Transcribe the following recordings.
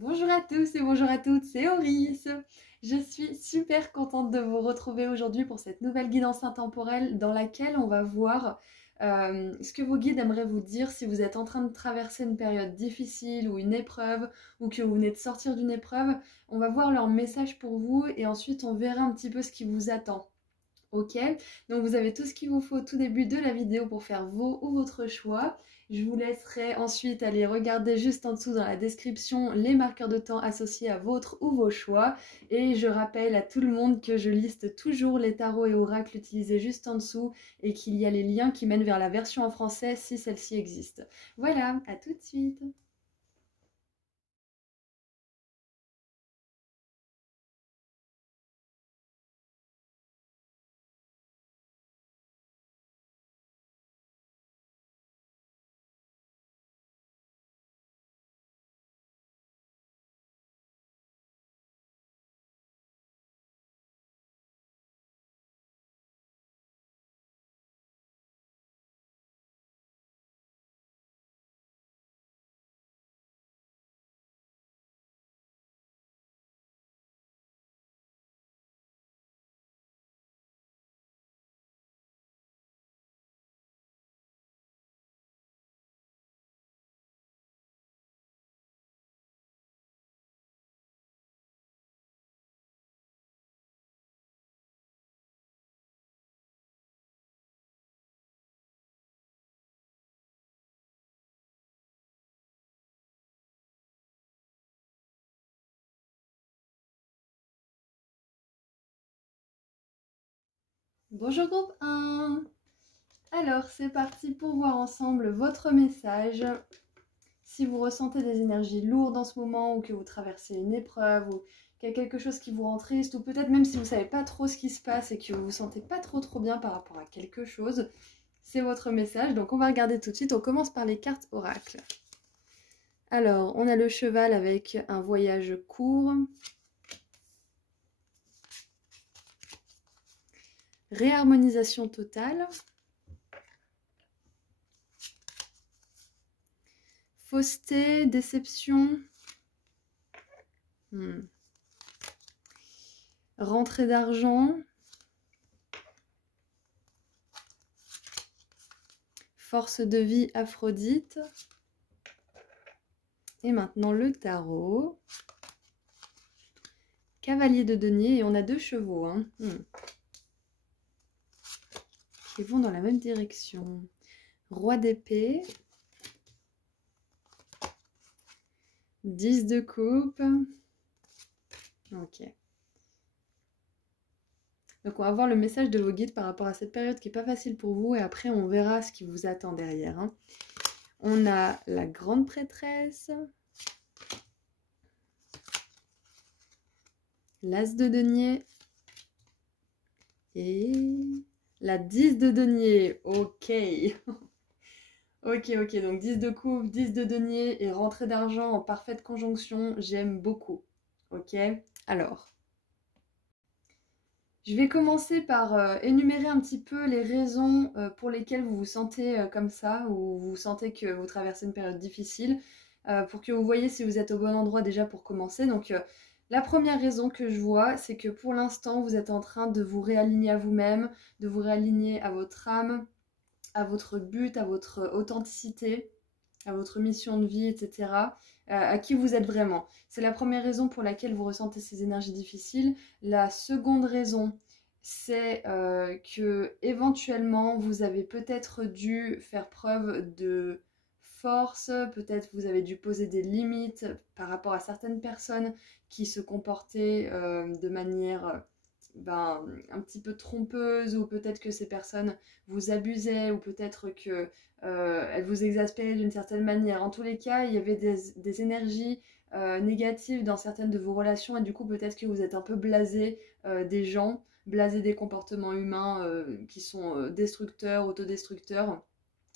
Bonjour à tous et bonjour à toutes, c'est Auris. Je suis super contente de vous retrouver aujourd'hui pour cette nouvelle guidance intemporelle dans laquelle on va voir ce que vos guides aimeraient vous dire si vous êtes en train de traverser une période difficile ou une épreuve ou que vous venez de sortir d'une épreuve. On va voir leur message pour vous et ensuite on verra un petit peu ce qui vous attend. Ok, donc vous avez tout ce qu'il vous faut au tout début de la vidéo pour faire vos ou votre choix. Je vous laisserai ensuite aller regarder juste en dessous dans la description les marqueurs de temps associés à votre ou vos choix. Et je rappelle à tout le monde que je liste toujours les tarots et oracles utilisés juste en dessous et qu'il y a les liens qui mènent vers la version en français si celle-ci existe. Voilà, à tout de suite. Bonjour groupe 1. Alors c'est parti pour voir ensemble votre message. Si vous ressentez des énergies lourdes en ce moment ou que vous traversez une épreuve ou qu'il y a quelque chose qui vous rend triste ou peut-être même si vous ne savez pas trop ce qui se passe et que vous vous sentez pas trop bien par rapport à quelque chose, c'est votre message. Donc on va regarder tout de suite. On commence par les cartes oracles. Alors, on a le cheval avec un voyage court. Réharmonisation totale. Fausseté, déception. Rentrée d'argent. Force de vie Aphrodite. Et maintenant le tarot. Cavalier de denier et on a deux chevaux. Qui vont dans la même direction. Roi d'épée. 10 de coupe. Ok. Donc on va voir le message de vos guides par rapport à cette période qui n'est pas facile pour vous et après on verra ce qui vous attend derrière. On a la grande prêtresse. L'as de denier. Et la 10 de denier. Ok. Ok, donc 10 de coupe, 10 de denier et rentrée d'argent en parfaite conjonction, j'aime beaucoup. Ok, alors, je vais commencer par énumérer un petit peu les raisons pour lesquelles vous vous sentez comme ça, ou vous sentez que vous traversez une période difficile, pour que vous voyez si vous êtes au bon endroit déjà pour commencer. Donc, la première raison que je vois, c'est que pour l'instant, vous êtes en train de vous réaligner à vous-même, de vous réaligner à votre âme, à votre but, à votre authenticité, à votre mission de vie, etc. À qui vous êtes vraiment. C'est la première raison pour laquelle vous ressentez ces énergies difficiles. La seconde raison, c'est que éventuellement vous avez peut-être dû faire preuve de force, peut-être vous avez dû poser des limites par rapport à certaines personnes qui se comportaient de manière un petit peu trompeuse, ou peut-être que ces personnes vous abusaient, ou peut-être que elles vous exaspéraient d'une certaine manière. En tous les cas, il y avait des énergies négatives dans certaines de vos relations et du coup peut-être que vous êtes un peu blasé des gens, blasé des comportements humains qui sont destructeurs, autodestructeurs.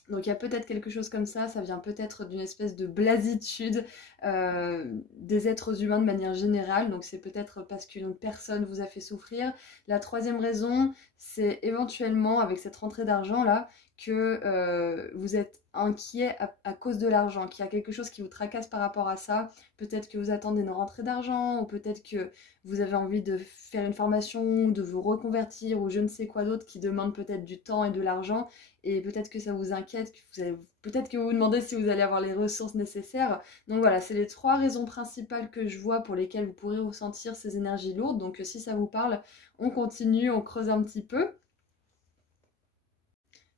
Donc il y a peut-être quelque chose comme ça vient peut-être d'une espèce de blasitude des êtres humains de manière générale, donc c'est peut-être parce qu'une personne vous a fait souffrir. La troisième raison, c'est éventuellement avec cette rentrée d'argent là, que vous êtes inquiet à cause de l'argent, qu'il y a quelque chose qui vous tracasse par rapport à ça. Peut-être que vous attendez une rentrée d'argent, ou peut-être que vous avez envie de faire une formation, de vous reconvertir, ou je ne sais quoi d'autre qui demande peut-être du temps et de l'argent. Et peut-être que ça vous inquiète, peut-être que vous vous demandez si vous allez avoir les ressources nécessaires. Donc voilà, c'est les 3 raisons principales que je vois pour lesquelles vous pourrez ressentir ces énergies lourdes. Donc si ça vous parle, on continue, on creuse un petit peu.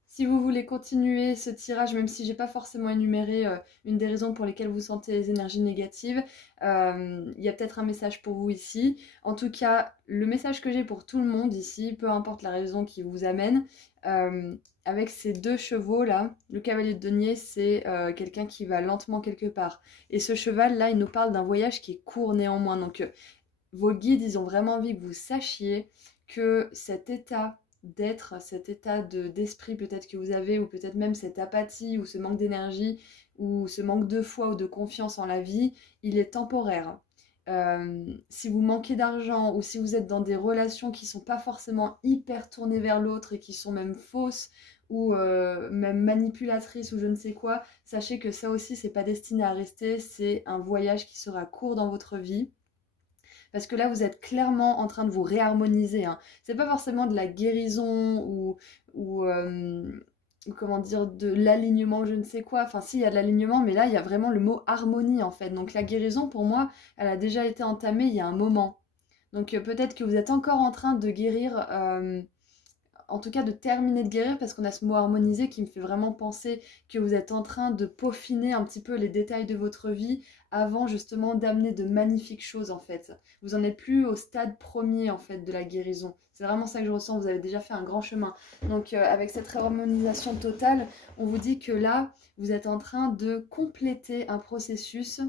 Si vous voulez continuer ce tirage, même si j'ai pas forcément énuméré une des raisons pour lesquelles vous sentez les énergies négatives, il y a peut-être un message pour vous ici. En tout cas, le message que j'ai pour tout le monde ici, peu importe la raison qui vous amène, avec ces 2 chevaux là, le cavalier de denier, c'est quelqu'un qui va lentement quelque part. Et ce cheval là, il nous parle d'un voyage qui est court néanmoins. Donc vos guides, ils ont vraiment envie que vous sachiez que cet état d'être, cet état d'esprit peut-être que vous avez, ou peut-être même cette apathie, ou ce manque d'énergie, ou ce manque de foi ou de confiance en la vie, il est temporaire. Si vous manquez d'argent, ou si vous êtes dans des relations qui sont pas forcément hyper tournées vers l'autre et qui sont même fausses, ou même manipulatrices, ou je ne sais quoi, sachez que ça aussi c'est pas destiné à rester, c'est un voyage qui sera court dans votre vie. Parce que là, vous êtes clairement en train de vous réharmoniser, hein. C'est pas forcément de la guérison ou comment dire, de l'alignement, je ne sais quoi. Enfin, si, il y a de l'alignement, mais là, il y a vraiment le mot harmonie, en fait. Donc la guérison, pour moi, elle a déjà été entamée il y a un moment. Donc peut-être que vous êtes encore en train de guérir, en tout cas de terminer de guérir, parce qu'on a ce mot harmonisé qui me fait vraiment penser que vous êtes en train de peaufiner un petit peu les détails de votre vie avant justement d'amener de magnifiques choses en fait. Vous n'en êtes plus au stade premier en fait de la guérison. C'est vraiment ça que je ressens, vous avez déjà fait un grand chemin. Donc avec cette réharmonisation totale, on vous dit que là, vous êtes en train de compléter un processus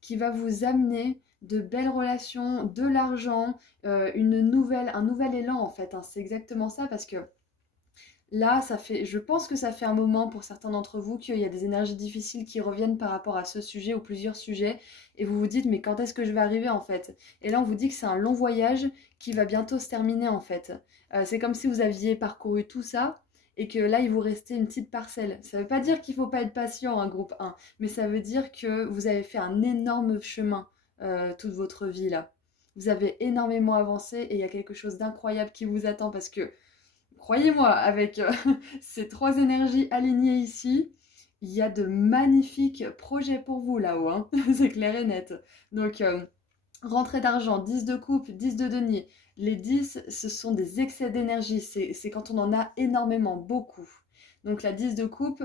qui va vous amener de belles relations, de l'argent, un nouvel élan en fait, hein. C'est exactement ça, parce que là, je pense que ça fait un moment pour certains d'entre vous qu'il y a des énergies difficiles qui reviennent par rapport à ce sujet ou plusieurs sujets, et vous vous dites mais quand est-ce que je vais arriver en fait? Et là on vous dit que c'est un long voyage qui va bientôt se terminer en fait. C'est comme si vous aviez parcouru tout ça et que là il vous restait une petite parcelle. Ça veut pas dire qu'il faut pas être patient, un groupe 1, mais ça veut dire que vous avez fait un énorme chemin toute votre vie là. Vous avez énormément avancé et il y a quelque chose d'incroyable qui vous attend, parce que croyez-moi, avec ces 3 énergies alignées ici, il y a de magnifiques projets pour vous là-haut, hein. C'est clair et net. Donc, rentrée d'argent, 10 de coupe, 10 de denier. Les 10, ce sont des excès d'énergie, c'est quand on en a énormément, beaucoup. Donc la 10 de coupe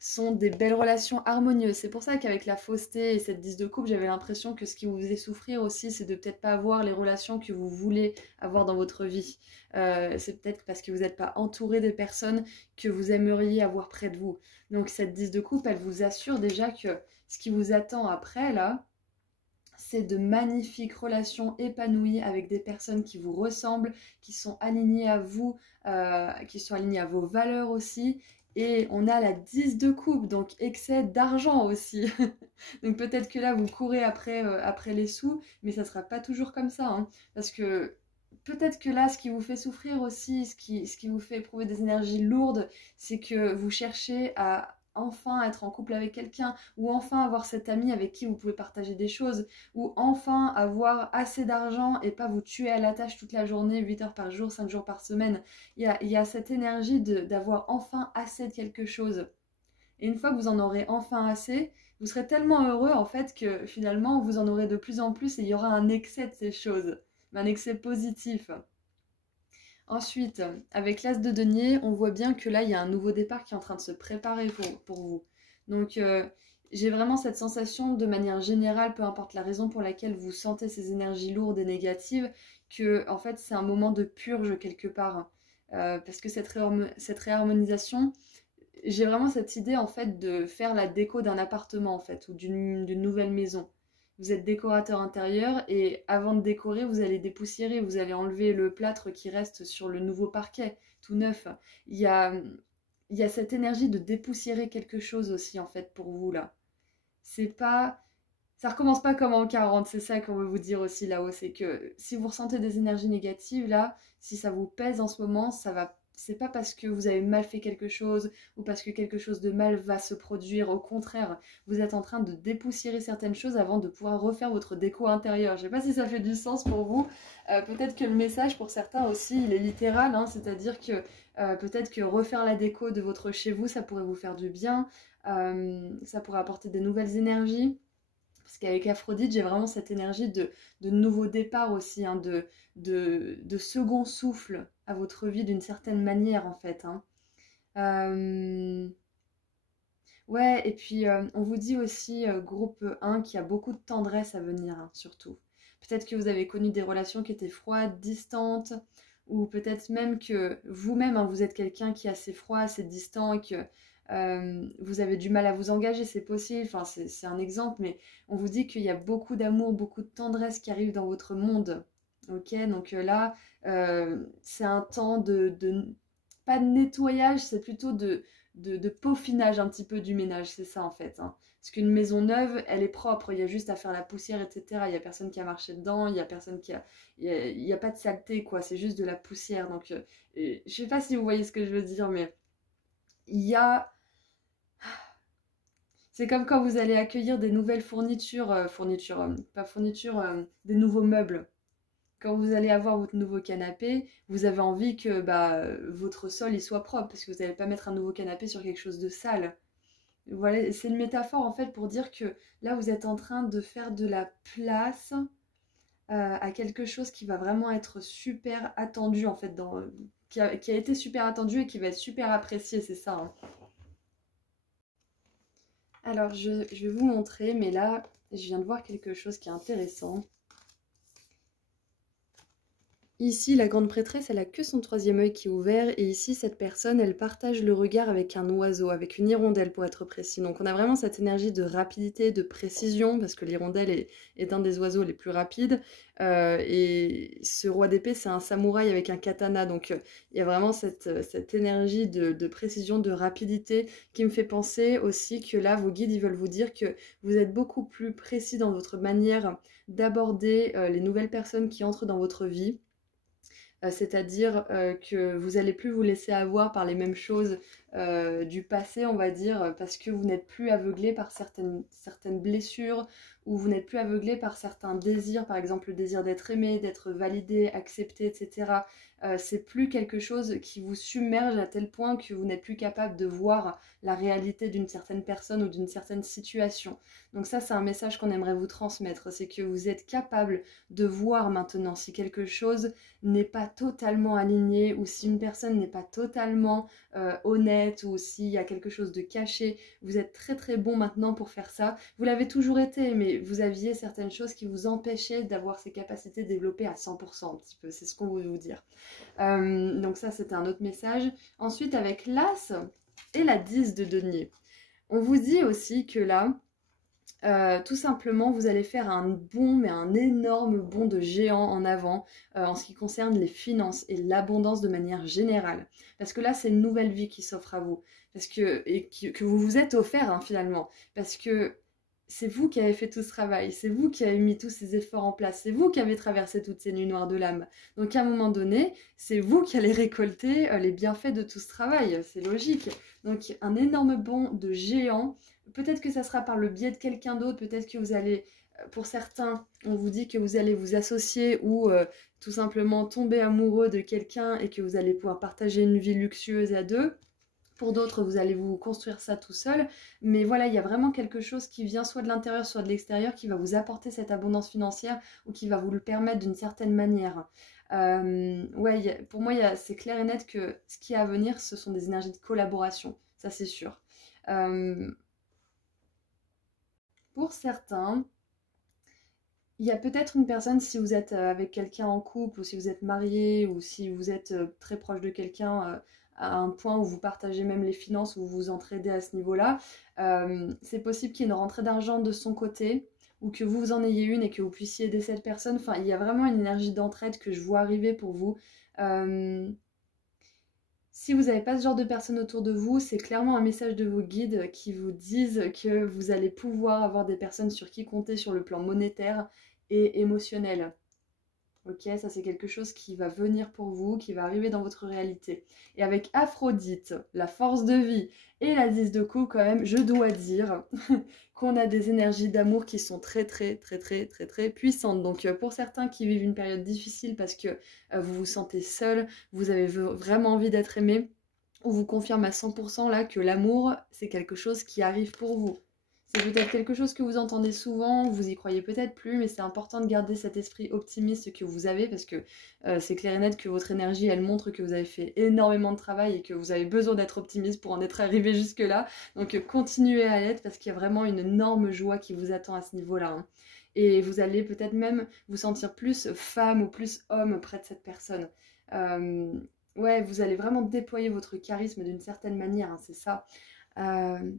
sont des belles relations harmonieuses. C'est pour ça qu'avec la fausseté et cette 10 de coupe, j'avais l'impression que ce qui vous faisait souffrir aussi, c'est de peut-être pas avoir les relations que vous voulez avoir dans votre vie. C'est peut-être parce que vous n'êtes pas entouré des personnes que vous aimeriez avoir près de vous. Donc cette 10 de coupe, elle vous assure déjà que ce qui vous attend après, là, c'est de magnifiques relations épanouies avec des personnes qui vous ressemblent, qui sont alignées à vous, qui sont alignées à vos valeurs aussi. Et on a la 10 de coupe, donc excès d'argent aussi. Donc peut-être que là, vous courez après les sous, mais ça ne sera pas toujours comme ça, hein. Parce que peut-être que là, ce qui vous fait souffrir aussi, ce qui vous fait éprouver des énergies lourdes, c'est que vous cherchez à enfin être en couple avec quelqu'un, ou enfin avoir cet ami avec qui vous pouvez partager des choses, ou enfin avoir assez d'argent et pas vous tuer à la tâche toute la journée, 8 heures par jour, 5 jours par semaine. Il y a cette énergie d'avoir enfin assez de quelque chose. Et une fois que vous en aurez enfin assez, vous serez tellement heureux en fait que finalement vous en aurez de plus en plus et il y aura un excès de ces choses, mais un excès positif. Ensuite, avec l'as de denier, on voit bien que là, il y a un nouveau départ qui est en train de se préparer pour vous. Donc, j'ai vraiment cette sensation, de manière générale, peu importe la raison pour laquelle vous sentez ces énergies lourdes et négatives, que en fait, c'est un moment de purge quelque part. Parce que cette réharmonisation, j'ai vraiment cette idée en fait de faire la déco d'un appartement en fait, ou d'une nouvelle maison. Vous êtes décorateur intérieur et avant de décorer, vous allez dépoussiérer, vous allez enlever le plâtre qui reste sur le nouveau parquet, tout neuf. Il y a, il y a cette énergie de dépoussiérer quelque chose aussi en fait pour vous là. C'est pas... Ça recommence pas comme en 40, c'est ça qu'on veut vous dire aussi là-haut, c'est que si vous ressentez des énergies négatives là, si ça vous pèse en ce moment, ça va c'est pas parce que vous avez mal fait quelque chose ou parce que quelque chose de mal va se produire. Au contraire, vous êtes en train de dépoussiérer certaines choses avant de pouvoir refaire votre déco intérieure. Je sais pas si ça fait du sens pour vous. Peut-être que le message pour certains aussi, il est littéral, hein, c'est-à-dire que peut-être que refaire la déco de votre chez vous, ça pourrait vous faire du bien, ça pourrait apporter des nouvelles énergies. Parce qu'avec Aphrodite, j'ai vraiment cette énergie de nouveau départ aussi, hein, de second souffle à votre vie d'une certaine manière en fait. Hein. Euh, Ouais, et puis on vous dit aussi, groupe 1, qu'il y a beaucoup de tendresse à venir, hein, surtout. Peut-être que vous avez connu des relations qui étaient froides, distantes, ou peut-être même que vous-même, hein, vous êtes quelqu'un qui est assez froid, assez distant, et que vous avez du mal à vous engager, c'est possible, enfin c'est un exemple, mais on vous dit qu'il y a beaucoup d'amour, beaucoup de tendresse qui arrive dans votre monde. Ok, donc là, c'est un temps pas de nettoyage, c'est plutôt de peaufinage un petit peu du ménage, c'est ça en fait. Hein. Parce qu'une maison neuve, elle est propre, il y a juste à faire la poussière, etc. Il n'y a personne qui a marché dedans, il n'y a personne qui a... Il y a pas de saleté, quoi, c'est juste de la poussière. Donc, je sais pas si vous voyez ce que je veux dire, mais il y a... C'est comme quand vous allez accueillir des nouvelles pas fournitures, des nouveaux meubles. Quand vous allez avoir votre nouveau canapé, vous avez envie que votre sol il soit propre, parce que vous n'allez pas mettre un nouveau canapé sur quelque chose de sale. Voilà, c'est une métaphore en fait pour dire que là vous êtes en train de faire de la place à quelque chose qui va vraiment être super attendu en fait, qui a été super attendu et qui va être super apprécié, c'est ça. Hein. Alors je vais vous montrer, mais là je viens de voir quelque chose qui est intéressant. Ici, la grande prêtresse, elle a que son troisième œil qui est ouvert, et ici, cette personne, elle partage le regard avec un oiseau, avec une hirondelle pour être précis. Donc on a vraiment cette énergie de rapidité, de précision, parce que l'hirondelle est un des oiseaux les plus rapides, et ce roi d'épée, c'est un samouraï avec un katana, donc il y a vraiment cette énergie de précision, de rapidité, qui me fait penser aussi que là, vos guides, ils veulent vous dire que vous êtes beaucoup plus précis dans votre manière d'aborder les nouvelles personnes qui entrent dans votre vie. C'est-à-dire que vous n'allez plus vous laisser avoir par les mêmes choses du passé, on va dire, parce que vous n'êtes plus aveuglé par certaines blessures, ou vous n'êtes plus aveuglé par certains désirs, par exemple le désir d'être aimé, d'être validé, accepté, etc. C'est plus quelque chose qui vous submerge à tel point que vous n'êtes plus capable de voir la réalité d'une certaine personne ou d'une certaine situation. Donc ça, c'est un message qu'on aimerait vous transmettre, c'est que vous êtes capable de voir maintenant si quelque chose n'est pas totalement aligné, ou si une personne n'est pas totalement honnête, ou s'il y a quelque chose de caché. Vous êtes très très bon maintenant pour faire ça. Vous l'avez toujours été, mais vous aviez certaines choses qui vous empêchaient d'avoir ces capacités développées à 100% un petit peu. C'est ce qu'on veut vous dire. Donc ça, c'était un autre message. Ensuite, avec l'As et la 10 de denier. On vous dit aussi que là, tout simplement, vous allez faire un bond, mais un énorme bond de géant en avant en ce qui concerne les finances et l'abondance de manière générale. Parce que là, c'est une nouvelle vie qui s'offre à vous. Que vous vous êtes offert hein, finalement. Parce que c'est vous qui avez fait tout ce travail, c'est vous qui avez mis tous ces efforts en place, c'est vous qui avez traversé toutes ces nuits noires de l'âme. Donc à un moment donné, c'est vous qui allez récolter les bienfaits de tout ce travail, c'est logique. Donc un énorme bond de géant. Peut-être que ça sera par le biais de quelqu'un d'autre, peut-être que vous allez, pour certains, on vous dit que vous allez vous associer ou tout simplement tomber amoureux de quelqu'un et que vous allez pouvoir partager une vie luxueuse à deux. Pour d'autres, vous allez vous construire ça tout seul. Mais voilà, il y a vraiment quelque chose qui vient soit de l'intérieur, soit de l'extérieur, qui va vous apporter cette abondance financière ou qui va vous le permettre d'une certaine manière. Pour moi, c'est clair et net que ce qui est à venir, ce sont des énergies de collaboration. Ça, c'est sûr. Pour certains, il y a peut-être une personne, si vous êtes avec quelqu'un en couple, ou si vous êtes marié, ou si vous êtes très proche de quelqu'un à un point où vous partagez même les finances, où vous vous entraidez à ce niveau-là, c'est possible qu'il y ait une rentrée d'argent de son côté, ou que vous en ayez une et que vous puissiez aider cette personne. Enfin, il y a vraiment une énergie d'entraide que je vois arriver pour vous. Si vous n'avez pas ce genre de personnes autour de vous, c'est clairement un message de vos guides qui vous disent que vous allez pouvoir avoir des personnes sur qui compter sur le plan monétaire et émotionnel. Ok, ça c'est quelque chose qui va venir pour vous, qui va arriver dans votre réalité. Et avec Aphrodite, la force de vie et la 10 de coupe quand même, je dois dire qu'on a des énergies d'amour qui sont très puissantes. Donc pour certains qui vivent une période difficile parce que vous vous sentez seul, vous avez vraiment envie d'être aimé, on vous confirme à 100% là que l'amour c'est quelque chose qui arrive pour vous. C'est peut-être quelque chose que vous entendez souvent, vous y croyez peut-être plus, mais c'est important de garder cet esprit optimiste que vous avez parce que c'est clair et net que votre énergie, elle montre que vous avez fait énormément de travail et que vous avez besoin d'être optimiste pour en être arrivé jusque-là. Donc continuez à l'être parce qu'il y a vraiment une énorme joie qui vous attend à ce niveau-là, hein. Et vous allez peut-être même vous sentir plus femme ou plus homme près de cette personne. Euh, ouais, vous allez vraiment déployer votre charisme d'une certaine manière, hein, c'est ça. Euh,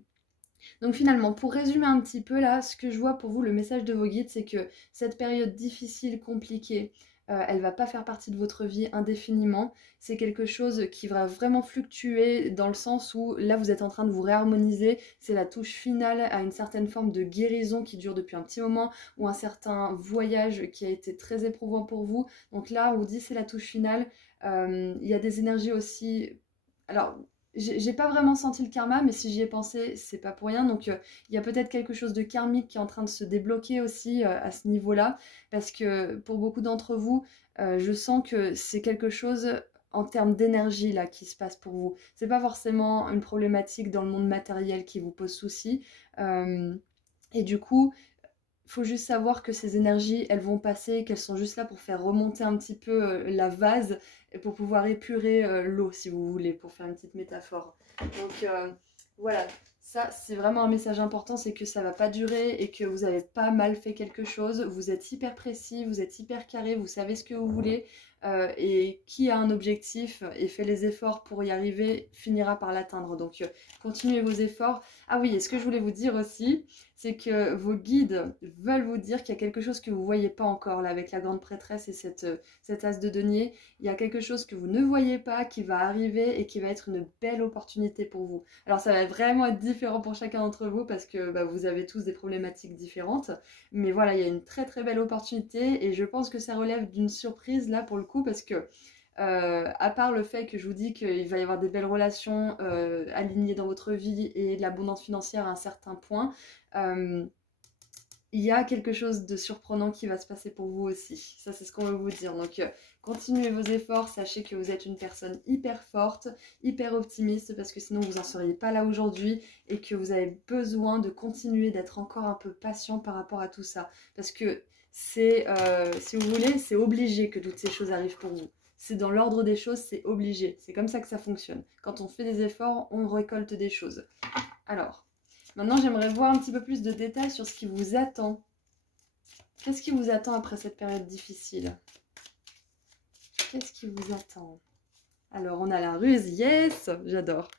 donc finalement, pour résumer un petit peu là, ce que je vois pour vous, le message de vos guides, c'est que cette période difficile, compliquée, elle va pas faire partie de votre vie indéfiniment. C'est quelque chose qui va vraiment fluctuer dans le sens où là, vous êtes en train de vous réharmoniser. C'est la touche finale à une certaine forme de guérison qui dure depuis un petit moment ou un certain voyage qui a été très éprouvant pour vous. Donc là, on vous dit c'est la touche finale. Il y a des énergies aussi... Alors, j'ai pas vraiment senti le karma, mais si j'y ai pensé, c'est pas pour rien. Donc, il y a peut-être quelque chose de karmique qui est en train de se débloquer aussi à ce niveau-là. Parce que pour beaucoup d'entre vous, je sens que c'est quelque chose en termes d'énergie là qui se passe pour vous. C'est pas forcément une problématique dans le monde matériel qui vous pose souci. Euh, et du coup, il faut juste savoir que ces énergies, elles vont passer, qu'elles sont juste là pour faire remonter un petit peu la vase et pour pouvoir épurer l'eau, si vous voulez, pour faire une petite métaphore. Donc voilà, ça c'est vraiment un message important, c'est que ça va pas durer et que vous avez pas mal fait quelque chose. Vous êtes hyper précis, vous êtes hyper carré, vous savez ce que vous voulez. Et qui a un objectif et fait les efforts pour y arriver finira par l'atteindre. Donc continuez vos efforts. Ah oui, et ce que je voulais vous dire aussi, c'est que vos guides veulent vous dire qu'il y a quelque chose que vous ne voyez pas encore là avec la grande prêtresse et cet as de denier. Il y a quelque chose que vous ne voyez pas qui va arriver et qui va être une belle opportunité pour vous. Alors ça va vraiment être différent pour chacun d'entre vous parce que vous avez tous des problématiques différentes. Mais voilà, il y a une très belle opportunité et je pense que ça relève d'une surprise là pour le coup parce que à part le fait que je vous dis qu'il va y avoir des belles relations alignées dans votre vie et de l'abondance financière à un certain point, euh, il y a quelque chose de surprenant qui va se passer pour vous aussi. Ça, c'est ce qu'on veut vous dire. Donc, continuez vos efforts. Sachez que vous êtes une personne hyper forte, hyper optimiste, parce que sinon, vous n'en seriez pas là aujourd'hui et que vous avez besoin de continuer d'être encore un peu patient par rapport à tout ça. Parce que c'est, si vous voulez, c'est obligé que toutes ces choses arrivent pour vous. C'est dans l'ordre des choses, c'est obligé. C'est comme ça que ça fonctionne. Quand on fait des efforts, on récolte des choses. Alors, maintenant, j'aimerais voir un petit peu plus de détails sur ce qui vous attend. Qu'est-ce qui vous attend après cette période difficile? Qu'est-ce qui vous attend? Alors, on a la ruse. Yes! J'adore.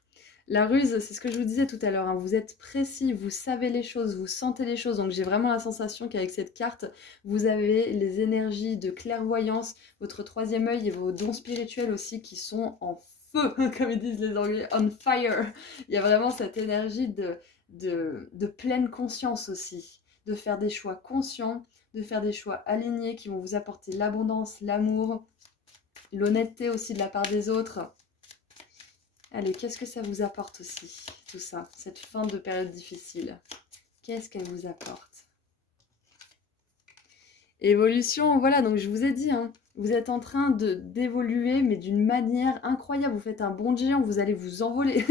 La ruse, c'est ce que je vous disais tout à l'heure, hein. Vous êtes précis, vous savez les choses, vous sentez les choses. Donc, j'ai vraiment la sensation qu'avec cette carte, vous avez les énergies de clairvoyance, votre troisième œil et vos dons spirituels aussi qui sont en feu, comme ils disent les Anglais, on fire. Il y a vraiment cette énergie de pleine conscience aussi, de faire des choix conscients, de faire des choix alignés qui vont vous apporter l'abondance, l'amour, l'honnêteté aussi de la part des autres. Allez, qu'est-ce que ça vous apporte aussi, tout ça, cette fin de période difficile? Qu'est-ce qu'elle vous apporte? Évolution, voilà, donc je vous ai dit, hein, vous êtes en train d'évoluer, mais d'une manière incroyable. Vous faites un bond de géant, vous allez vous envoler.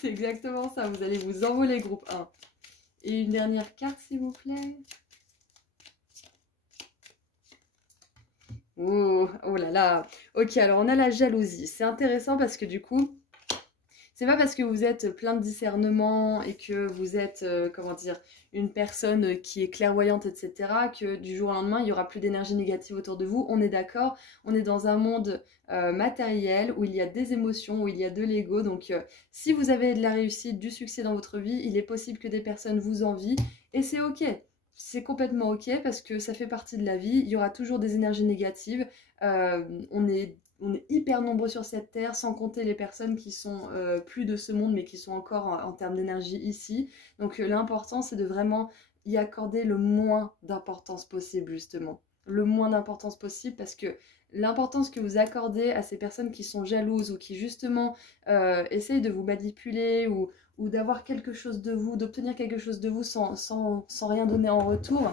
C'est exactement ça, vous allez vous envoler, groupe 1. Et une dernière carte, s'il vous plaît. Oh, oh là là. Ok, alors on a la jalousie. C'est intéressant parce que du coup, c'est pas parce que vous êtes plein de discernement et que vous êtes, comment dire, une personne qui est clairvoyante, etc., que du jour au lendemain, il n'y aura plus d'énergie négative autour de vous. On est d'accord, on est dans un monde matériel où il y a des émotions, où il y a de l'ego. Donc, si vous avez de la réussite, du succès dans votre vie, il est possible que des personnes vous envient et c'est ok. C'est complètement ok parce que ça fait partie de la vie. Il y aura toujours des énergies négatives. On est hyper nombreux sur cette terre, sans compter les personnes qui sont plus de ce monde, mais qui sont encore en termes d'énergie ici. Donc l'important, c'est de vraiment y accorder le moins d'importance possible, justement. le moins d'importance possible parce que l'importance que vous accordez à ces personnes qui sont jalouses ou qui justement essayent de vous manipuler ou d'avoir quelque chose de vous, d'obtenir quelque chose de vous sans rien donner en retour,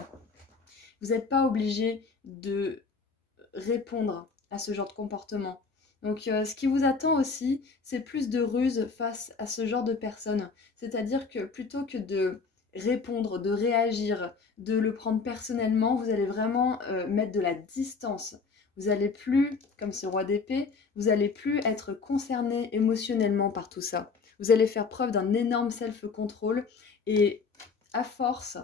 vous n'êtes pas obligé de répondre à ce genre de comportement. Donc ce qui vous attend aussi, c'est plus de ruse face à ce genre de personnes. C'est-à-dire que plutôt que de répondre, de réagir, de le prendre personnellement, vous allez vraiment mettre de la distance. Vous n'allez plus, comme ce roi d'épée, vous n'allez plus être concerné émotionnellement par tout ça. Vous allez faire preuve d'un énorme self-control et à force,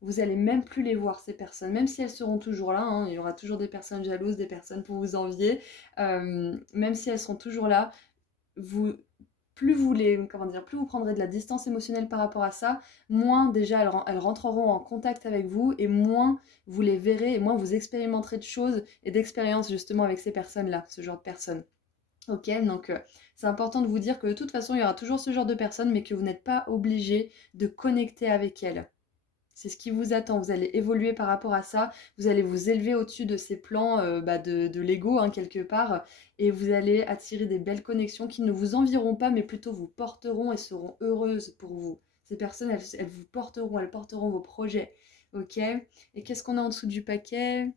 vous allez même plus les voir, ces personnes, même si elles seront toujours là, hein, il y aura toujours des personnes jalouses, des personnes pour vous envier, même si elles sont toujours là, vous, plus plus vous prendrez de la distance émotionnelle par rapport à ça, moins déjà elles rentreront en contact avec vous et moins vous les verrez et moins vous expérimenterez de choses et d'expériences justement avec ces personnes-là, ce genre de personnes. Ok, donc c'est important de vous dire que de toute façon il y aura toujours ce genre de personnes mais que vous n'êtes pas obligé de connecter avec elles. C'est ce qui vous attend, vous allez évoluer par rapport à ça, vous allez vous élever au-dessus de ces plans de l'ego hein, quelque part, et vous allez attirer des belles connexions qui ne vous envieront pas, mais plutôt vous porteront et seront heureuses pour vous. Ces personnes, elles vous porteront, elles porteront vos projets, ok? Et qu'est-ce qu'on a en dessous du paquet?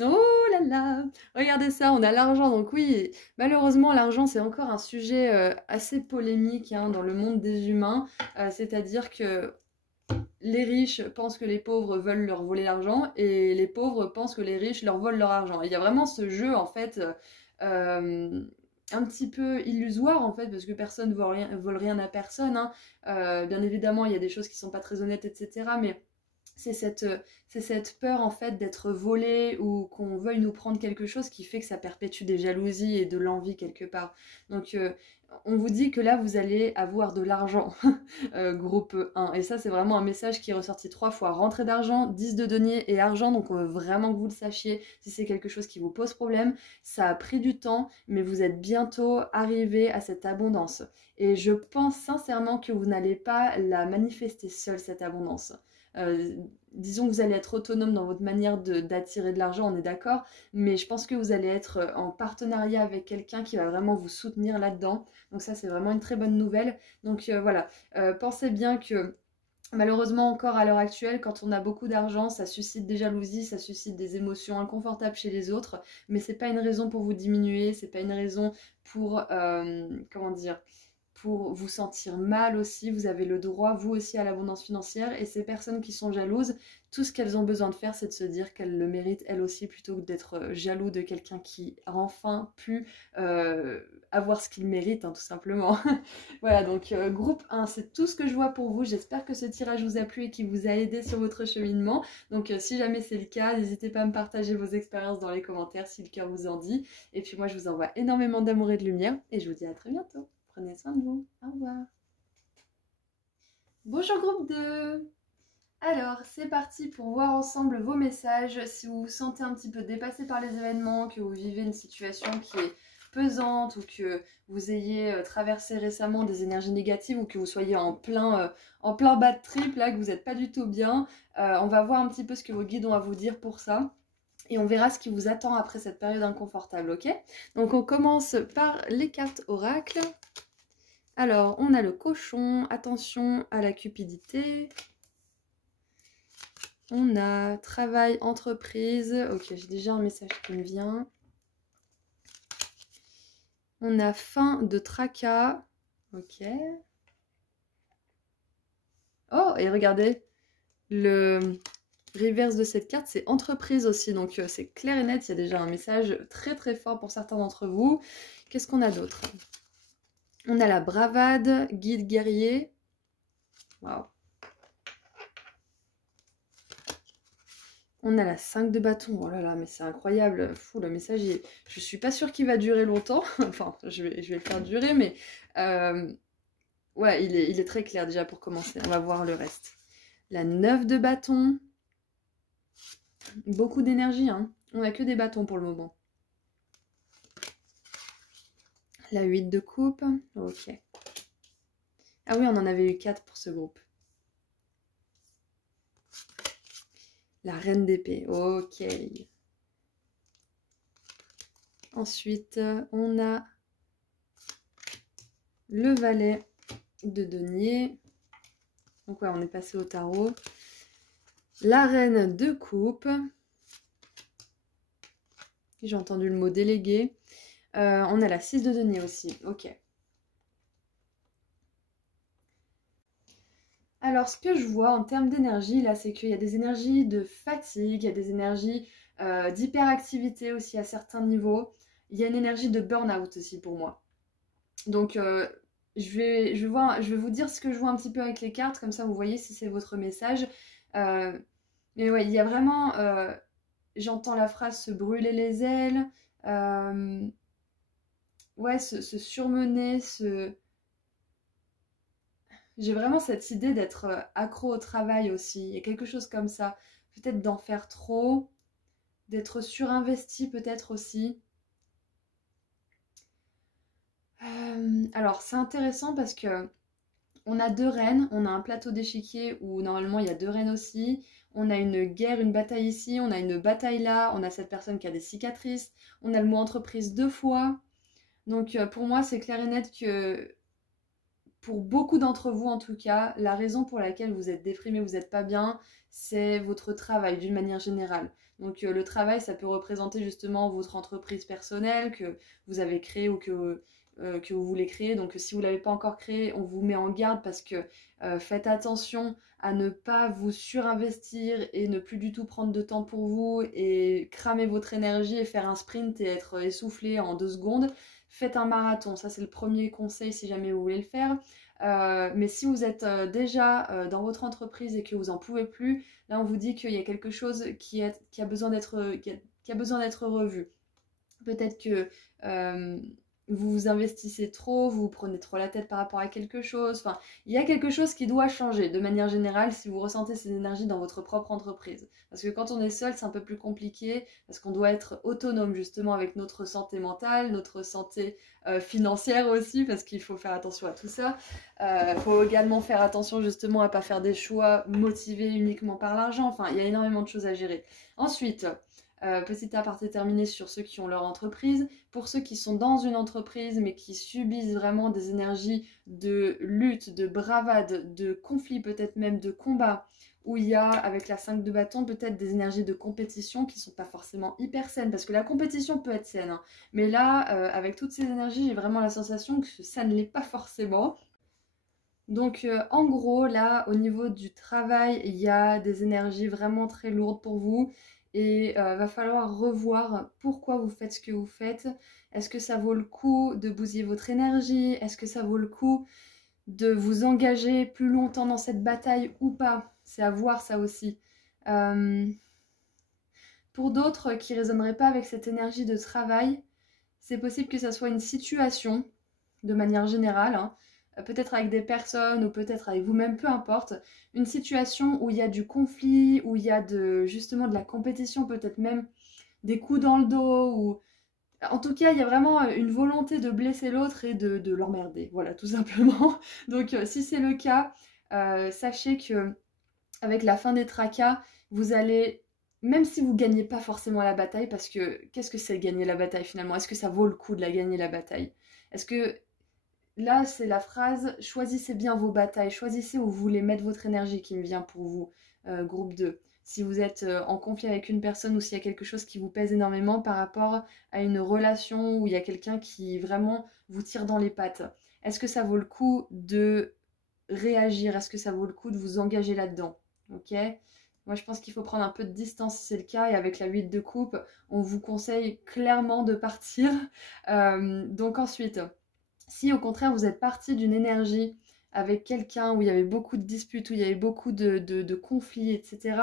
Oh là là! Regardez ça, on a l'argent. Donc oui, malheureusement, l'argent, c'est encore un sujet assez polémique hein, dans le monde des humains, c'est-à-dire que les riches pensent que les pauvres veulent leur voler l'argent et les pauvres pensent que les riches leur volent leur argent. Et il y a vraiment ce jeu en fait un petit peu illusoire en fait parce que personne ne vole rien à personne. Hein. Bien évidemment, il y a des choses qui sont pas très honnêtes, etc. Mais c'est cette peur en fait d'être volé ou qu'on veuille nous prendre quelque chose qui fait que ça perpétue des jalousies et de l'envie quelque part. Donc on vous dit que là vous allez avoir de l'argent, groupe 1. Et ça c'est vraiment un message qui est ressorti 3 fois. Rentrée d'argent, 10 de denier et argent, donc on veut vraiment que vous le sachiez si c'est quelque chose qui vous pose problème. Ça a pris du temps, mais vous êtes bientôt arrivé à cette abondance. Et je pense sincèrement que vous n'allez pas la manifester seule cette abondance. Disons que vous allez être autonome dans votre manière d'attirer de l'argent, on est d'accord, mais je pense que vous allez être en partenariat avec quelqu'un qui va vraiment vous soutenir là-dedans. Donc ça, c'est vraiment une très bonne nouvelle. Donc voilà, pensez bien que malheureusement encore à l'heure actuelle, quand on a beaucoup d'argent, ça suscite des jalousies, ça suscite des émotions inconfortables chez les autres, mais c'est pas une raison pour vous diminuer, c'est pas une raison pour, comment dire, pour vous sentir mal aussi, vous avez le droit vous aussi à l'abondance financière et ces personnes qui sont jalouses, tout ce qu'elles ont besoin de faire c'est de se dire qu'elles le méritent elles aussi plutôt que d'être jaloux de quelqu'un qui a enfin pu avoir ce qu'il mérite hein, tout simplement. Voilà donc groupe 1 c'est tout ce que je vois pour vous, j'espère que ce tirage vous a plu et qu'il vous a aidé sur votre cheminement, donc si jamais c'est le cas n'hésitez pas à me partager vos expériences dans les commentaires si le cœur vous en dit et puis moi je vous envoie énormément d'amour et de lumière et je vous dis à très bientôt. Prenez soin de vous. Au revoir. Bonjour groupe 2. Alors, c'est parti pour voir ensemble vos messages. Si vous vous sentez un petit peu dépassé par les événements, que vous vivez une situation qui est pesante ou que vous ayez traversé récemment des énergies négatives ou que vous soyez en plein bad trip, là, que vous n'êtes pas du tout bien, on va voir un petit peu ce que vos guides ont à vous dire pour ça. Et on verra ce qui vous attend après cette période inconfortable, ok? Donc on commence par les cartes oracle. Alors, on a le cochon, attention à la cupidité. On a travail, entreprise. Ok, j'ai déjà un message qui me vient. On a fin de tracas. Ok. Oh, et regardez, le reverse de cette carte, c'est entreprise aussi. Donc, c'est clair et net, il y a déjà un message très très fort pour certains d'entre vous. Qu'est-ce qu'on a d'autre? On a la bravade, guide guerrier. Waouh. On a la 5 de bâton. Oh là là, mais c'est incroyable. Fou, le message, je suis pas sûre qu'il va durer longtemps. Enfin, je vais le faire durer, mais... ouais, il est très clair déjà pour commencer. On va voir le reste. La 9 de bâton. Beaucoup d'énergie, hein. On n'a que des bâtons pour le moment. La 8 de coupe. Ok. Ah oui, on en avait eu 4 pour ce groupe. La reine d'épée, ok. Ensuite, on a le valet de denier. Donc ouais, on est passé au tarot. La reine de coupe. J'ai entendu le mot délégué. On a la 6 de denier aussi, ok. Alors, ce que je vois en termes d'énergie, là, c'est qu'il y a des énergies de fatigue, il y a des énergies d'hyperactivité aussi à certains niveaux. Il y a une énergie de burn-out aussi pour moi. Donc, je vais vous dire ce que je vois un petit peu avec les cartes, comme ça vous voyez si c'est votre message. Mais ouais, il y a vraiment, j'entends la phrase se brûler les ailes, ouais, se surmener, J'ai vraiment cette idée d'être accro au travail aussi. Il y a quelque chose comme ça. Peut-être d'en faire trop, d'être surinvesti peut-être aussi. Alors c'est intéressant parce que on a deux reines, on a un plateau d'échiquier où normalement il y a deux reines aussi. On a une guerre, une bataille ici, on a une bataille là, on a cette personne qui a des cicatrices, on a le mot entreprise deux fois. Donc pour moi c'est clair et net que pour beaucoup d'entre vous en tout cas, la raison pour laquelle vous êtes déprimé, vous n'êtes pas bien, c'est votre travail d'une manière générale. Donc le travail, ça peut représenter justement votre entreprise personnelle que vous avez créée ou que vous voulez créer. Donc si vous ne l'avez pas encore créée, on vous met en garde parce que faites attention à ne pas vous surinvestir et ne plus du tout prendre de temps pour vous et cramer votre énergie et faire un sprint et être essoufflé en 2 secondes. Faites un marathon, ça c'est le premier conseil si jamais vous voulez le faire. Mais si vous êtes déjà dans votre entreprise et que vous n'en pouvez plus, là on vous dit qu'il y a quelque chose qui a besoin d'être revu. Peut-être que vous vous investissez trop, vous vous prenez trop la tête par rapport à quelque chose. Enfin, il y a quelque chose qui doit changer de manière générale si vous ressentez ces énergies dans votre propre entreprise. Parce que quand on est seul, c'est un peu plus compliqué parce qu'on doit être autonome justement avec notre santé mentale, notre santé financière aussi, parce qu'il faut faire attention à tout ça. Il faut également faire attention justement à ne pas faire des choix motivés uniquement par l'argent. Enfin, il y a énormément de choses à gérer. Ensuite, petit aparté terminé sur ceux qui ont leur entreprise. Pour ceux qui sont dans une entreprise mais qui subissent vraiment des énergies de lutte, de bravade, de conflit, peut-être même de combat, où il y a, avec la 5 de bâton, peut-être des énergies de compétition qui ne sont pas forcément hyper saines, parce que la compétition peut être saine, hein. Mais là, avec toutes ces énergies, j'ai vraiment la sensation que ça ne l'est pas forcément. Donc en gros, là, au niveau du travail, il y a des énergies vraiment très lourdes pour vous et va falloir revoir pourquoi vous faites ce que vous faites. Est-ce que ça vaut le coup de bousiller votre énergie? Est-ce que ça vaut le coup de vous engager plus longtemps dans cette bataille ou pas? C'est à voir ça aussi. Euh, pour d'autres qui ne résonneraient pas avec cette énergie de travail, c'est possible que ça soit une situation, de manière générale, hein, peut-être avec des personnes ou peut-être avec vous-même, peu importe, une situation où il y a du conflit, où il y a justement de la compétition, peut-être même des coups dans le dos, ou en tout cas, il y a vraiment une volonté de blesser l'autre et de l'emmerder, voilà, tout simplement. Donc si c'est le cas, sachez que avec la fin des tracas, vous allez, même si vous gagnez pas forcément la bataille, parce que qu'est-ce que c'est gagner la bataille finalement? Est-ce que ça vaut le coup de la gagner la bataille? Est-ce que là, c'est la phrase choisissez bien vos batailles, choisissez où vous voulez mettre votre énergie qui me vient pour vous, groupe 2. Si vous êtes en conflit avec une personne ou s'il y a quelque chose qui vous pèse énormément par rapport à une relation où il y a quelqu'un qui vraiment vous tire dans les pattes, est-ce que ça vaut le coup de réagir? Est-ce que ça vaut le coup de vous engager là-dedans? Ok? Moi, je pense qu'il faut prendre un peu de distance si c'est le cas. Et avec la 8 de coupe, on vous conseille clairement de partir. Donc ensuite, si au contraire vous êtes parti d'une énergie avec quelqu'un où il y avait beaucoup de disputes, où il y avait beaucoup de conflits, etc.,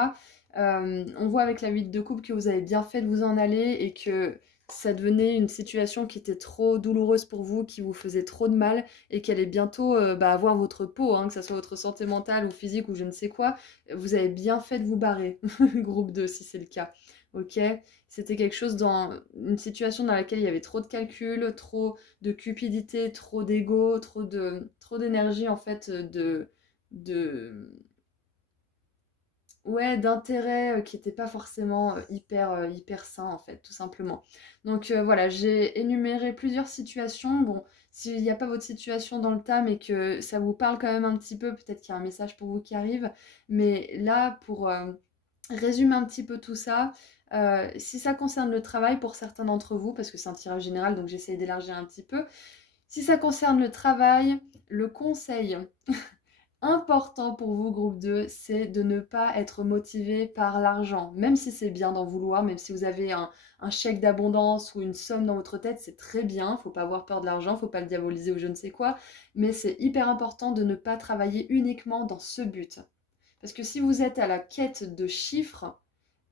on voit avec la 8 de coupe que vous avez bien fait de vous en aller et que ça devenait une situation qui était trop douloureuse pour vous, qui vous faisait trop de mal et qu'elle est bientôt avoir votre peau, hein, que ce soit votre santé mentale ou physique ou je ne sais quoi, vous avez bien fait de vous barrer, groupe 2 si c'est le cas. Ok, c'était quelque chose dans une situation dans laquelle il y avait trop de calculs, trop de cupidité, trop d'ego, trop d'énergie en fait de ouais, d'intérêt qui n'était pas forcément hyper sain en fait, tout simplement. Donc voilà, j'ai énuméré plusieurs situations. Bon, s'il n'y a pas votre situation dans le tas, mais que ça vous parle quand même un petit peu, peut-être qu'il y a un message pour vous qui arrive. Mais là, pour résumer un petit peu tout ça, si ça concerne le travail pour certains d'entre vous, parce que c'est un tirage général, donc j'essaye d'élargir un petit peu. Si ça concerne le travail, le conseil important pour vous, groupe 2, c'est de ne pas être motivé par l'argent. Même si c'est bien d'en vouloir, même si vous avez un chèque d'abondance ou une somme dans votre tête, c'est très bien. Faut pas avoir peur de l'argent, faut pas le diaboliser ou je ne sais quoi. Mais c'est hyper important de ne pas travailler uniquement dans ce but. Parce que si vous êtes à la quête de chiffres,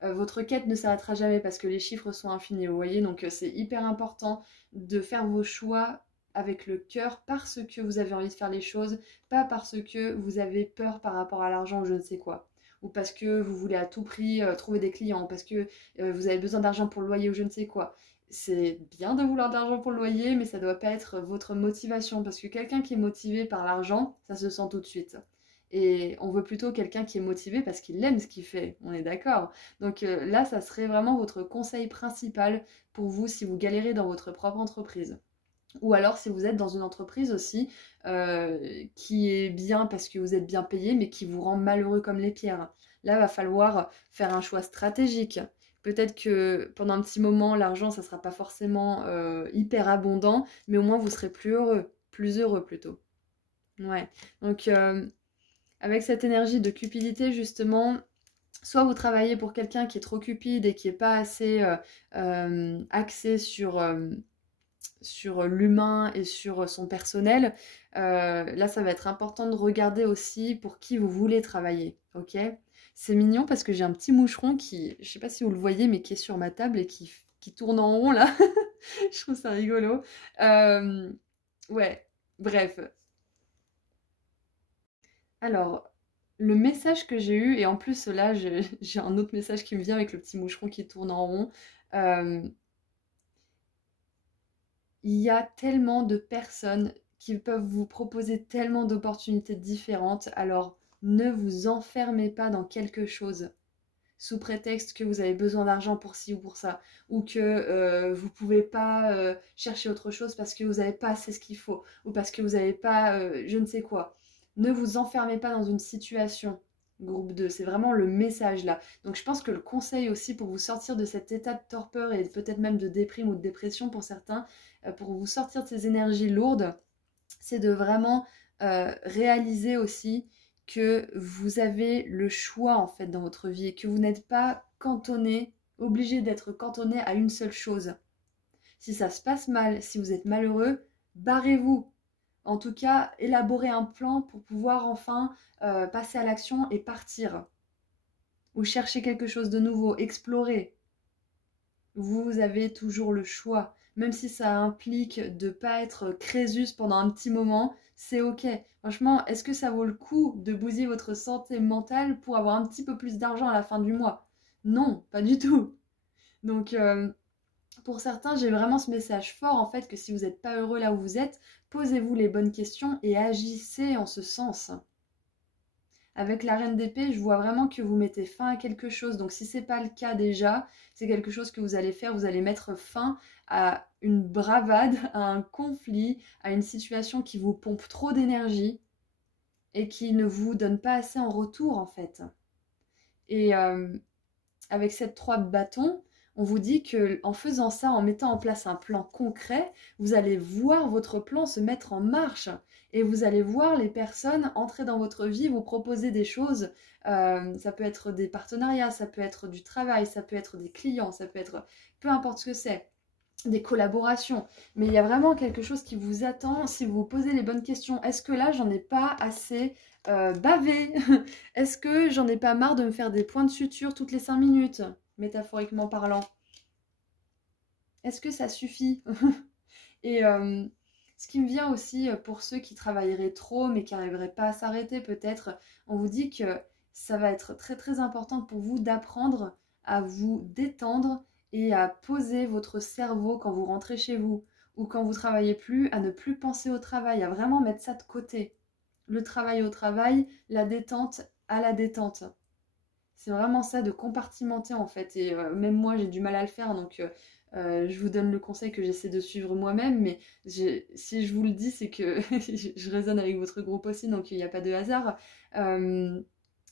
votre quête ne s'arrêtera jamais parce que les chiffres sont infinis, vous voyez. Donc c'est hyper important de faire vos choix avec le cœur parce que vous avez envie de faire les choses, pas parce que vous avez peur par rapport à l'argent ou je ne sais quoi. Ou parce que vous voulez à tout prix trouver des clients, parce que vous avez besoin d'argent pour le loyer ou je ne sais quoi. C'est bien de vouloir de l'argent pour le loyer, mais ça ne doit pas être votre motivation. Parce que quelqu'un qui est motivé par l'argent, ça se sent tout de suite. Et on veut plutôt quelqu'un qui est motivé parce qu'il aime ce qu'il fait, on est d'accord. Donc là, ça serait vraiment votre conseil principal pour vous si vous galérez dans votre propre entreprise. Ou alors si vous êtes dans une entreprise aussi qui est bien parce que vous êtes bien payé mais qui vous rend malheureux comme les pierres. Là, il va falloir faire un choix stratégique. Peut-être que pendant un petit moment, l'argent, ça ne sera pas forcément hyper abondant, mais au moins vous serez plus heureux plutôt. Ouais, donc avec cette énergie de cupidité justement, soit vous travaillez pour quelqu'un qui est trop cupide et qui n'est pas assez axé sur l'humain et sur son personnel. Là, ça va être important de regarder aussi pour qui vous voulez travailler, ok? C'est mignon parce que j'ai un petit moucheron qui, je sais pas si vous le voyez, mais qui est sur ma table et qui tourne en rond là. Je trouve ça rigolo. Ouais, bref. Alors, le message que j'ai eu, et en plus là, j'ai un autre message qui me vient avec le petit moucheron qui tourne en rond. Euh, il y a tellement de personnes qui peuvent vous proposer tellement d'opportunités différentes, alors ne vous enfermez pas dans quelque chose sous prétexte que vous avez besoin d'argent pour ci ou pour ça, ou que vous pouvez pas chercher autre chose parce que vous n'avez pas assez ce qu'il faut, ou parce que vous n'avez pas je ne sais quoi. Ne vous enfermez pas dans une situation. Groupe 2, c'est vraiment le message là. Donc je pense que le conseil aussi pour vous sortir de cet état de torpeur et peut-être même de déprime ou de dépression pour certains, pour vous sortir de ces énergies lourdes, c'est de vraiment réaliser aussi que vous avez le choix en fait dans votre vie et que vous n'êtes pas cantonné, obligé d'être cantonné à une seule chose. Si ça se passe mal, si vous êtes malheureux, barrez-vous. En tout cas, élaborez un plan pour pouvoir enfin passer à l'action et partir. Ou chercher quelque chose de nouveau, explorer. Vous avez toujours le choix. Même si ça implique de ne pas être Crésus pendant un petit moment, c'est ok. Franchement, est-ce que ça vaut le coup de bousiller votre santé mentale pour avoir un petit peu plus d'argent à la fin du mois? Non, pas du tout. Donc, pour certains, j'ai vraiment ce message fort en fait que si vous n'êtes pas heureux là où vous êtes, posez-vous les bonnes questions et agissez en ce sens. Avec la reine d'épée, je vois vraiment que vous mettez fin à quelque chose. Donc si ce n'est pas le cas déjà, c'est quelque chose que vous allez faire. Vous allez mettre fin à une bravade, à un conflit, à une situation qui vous pompe trop d'énergie et qui ne vous donne pas assez en retour en fait. Et avec cette 3 de bâton, on vous dit que en faisant ça, en mettant en place un plan concret, vous allez voir votre plan se mettre en marche et vous allez voir les personnes entrer dans votre vie, vous proposer des choses. Ça peut être des partenariats, ça peut être du travail, ça peut être des clients, ça peut être peu importe ce que c'est, des collaborations. Mais il y a vraiment quelque chose qui vous attend si vous vous posez les bonnes questions. Est-ce que là, j'en ai pas assez bavé? Est-ce que j'en ai pas marre de me faire des points de suture toutes les 5 minutes, métaphoriquement parlant? Est-ce que ça suffit? Et ce qui me vient aussi pour ceux qui travailleraient trop mais qui n'arriveraient pas à s'arrêter peut-être, on vous dit que ça va être très très important pour vous d'apprendre à vous détendre et à poser votre cerveau quand vous rentrez chez vous ou quand vous travaillez plus, à ne plus penser au travail, à vraiment mettre ça de côté. Le travail au travail, la détente à la détente. C'est vraiment ça, de compartimenter en fait. Et même moi, j'ai du mal à le faire, donc je vous donne le conseil que j'essaie de suivre moi-même. Mais si je vous le dis, c'est que je résonne avec votre groupe aussi, donc il n'y a pas de hasard. Euh,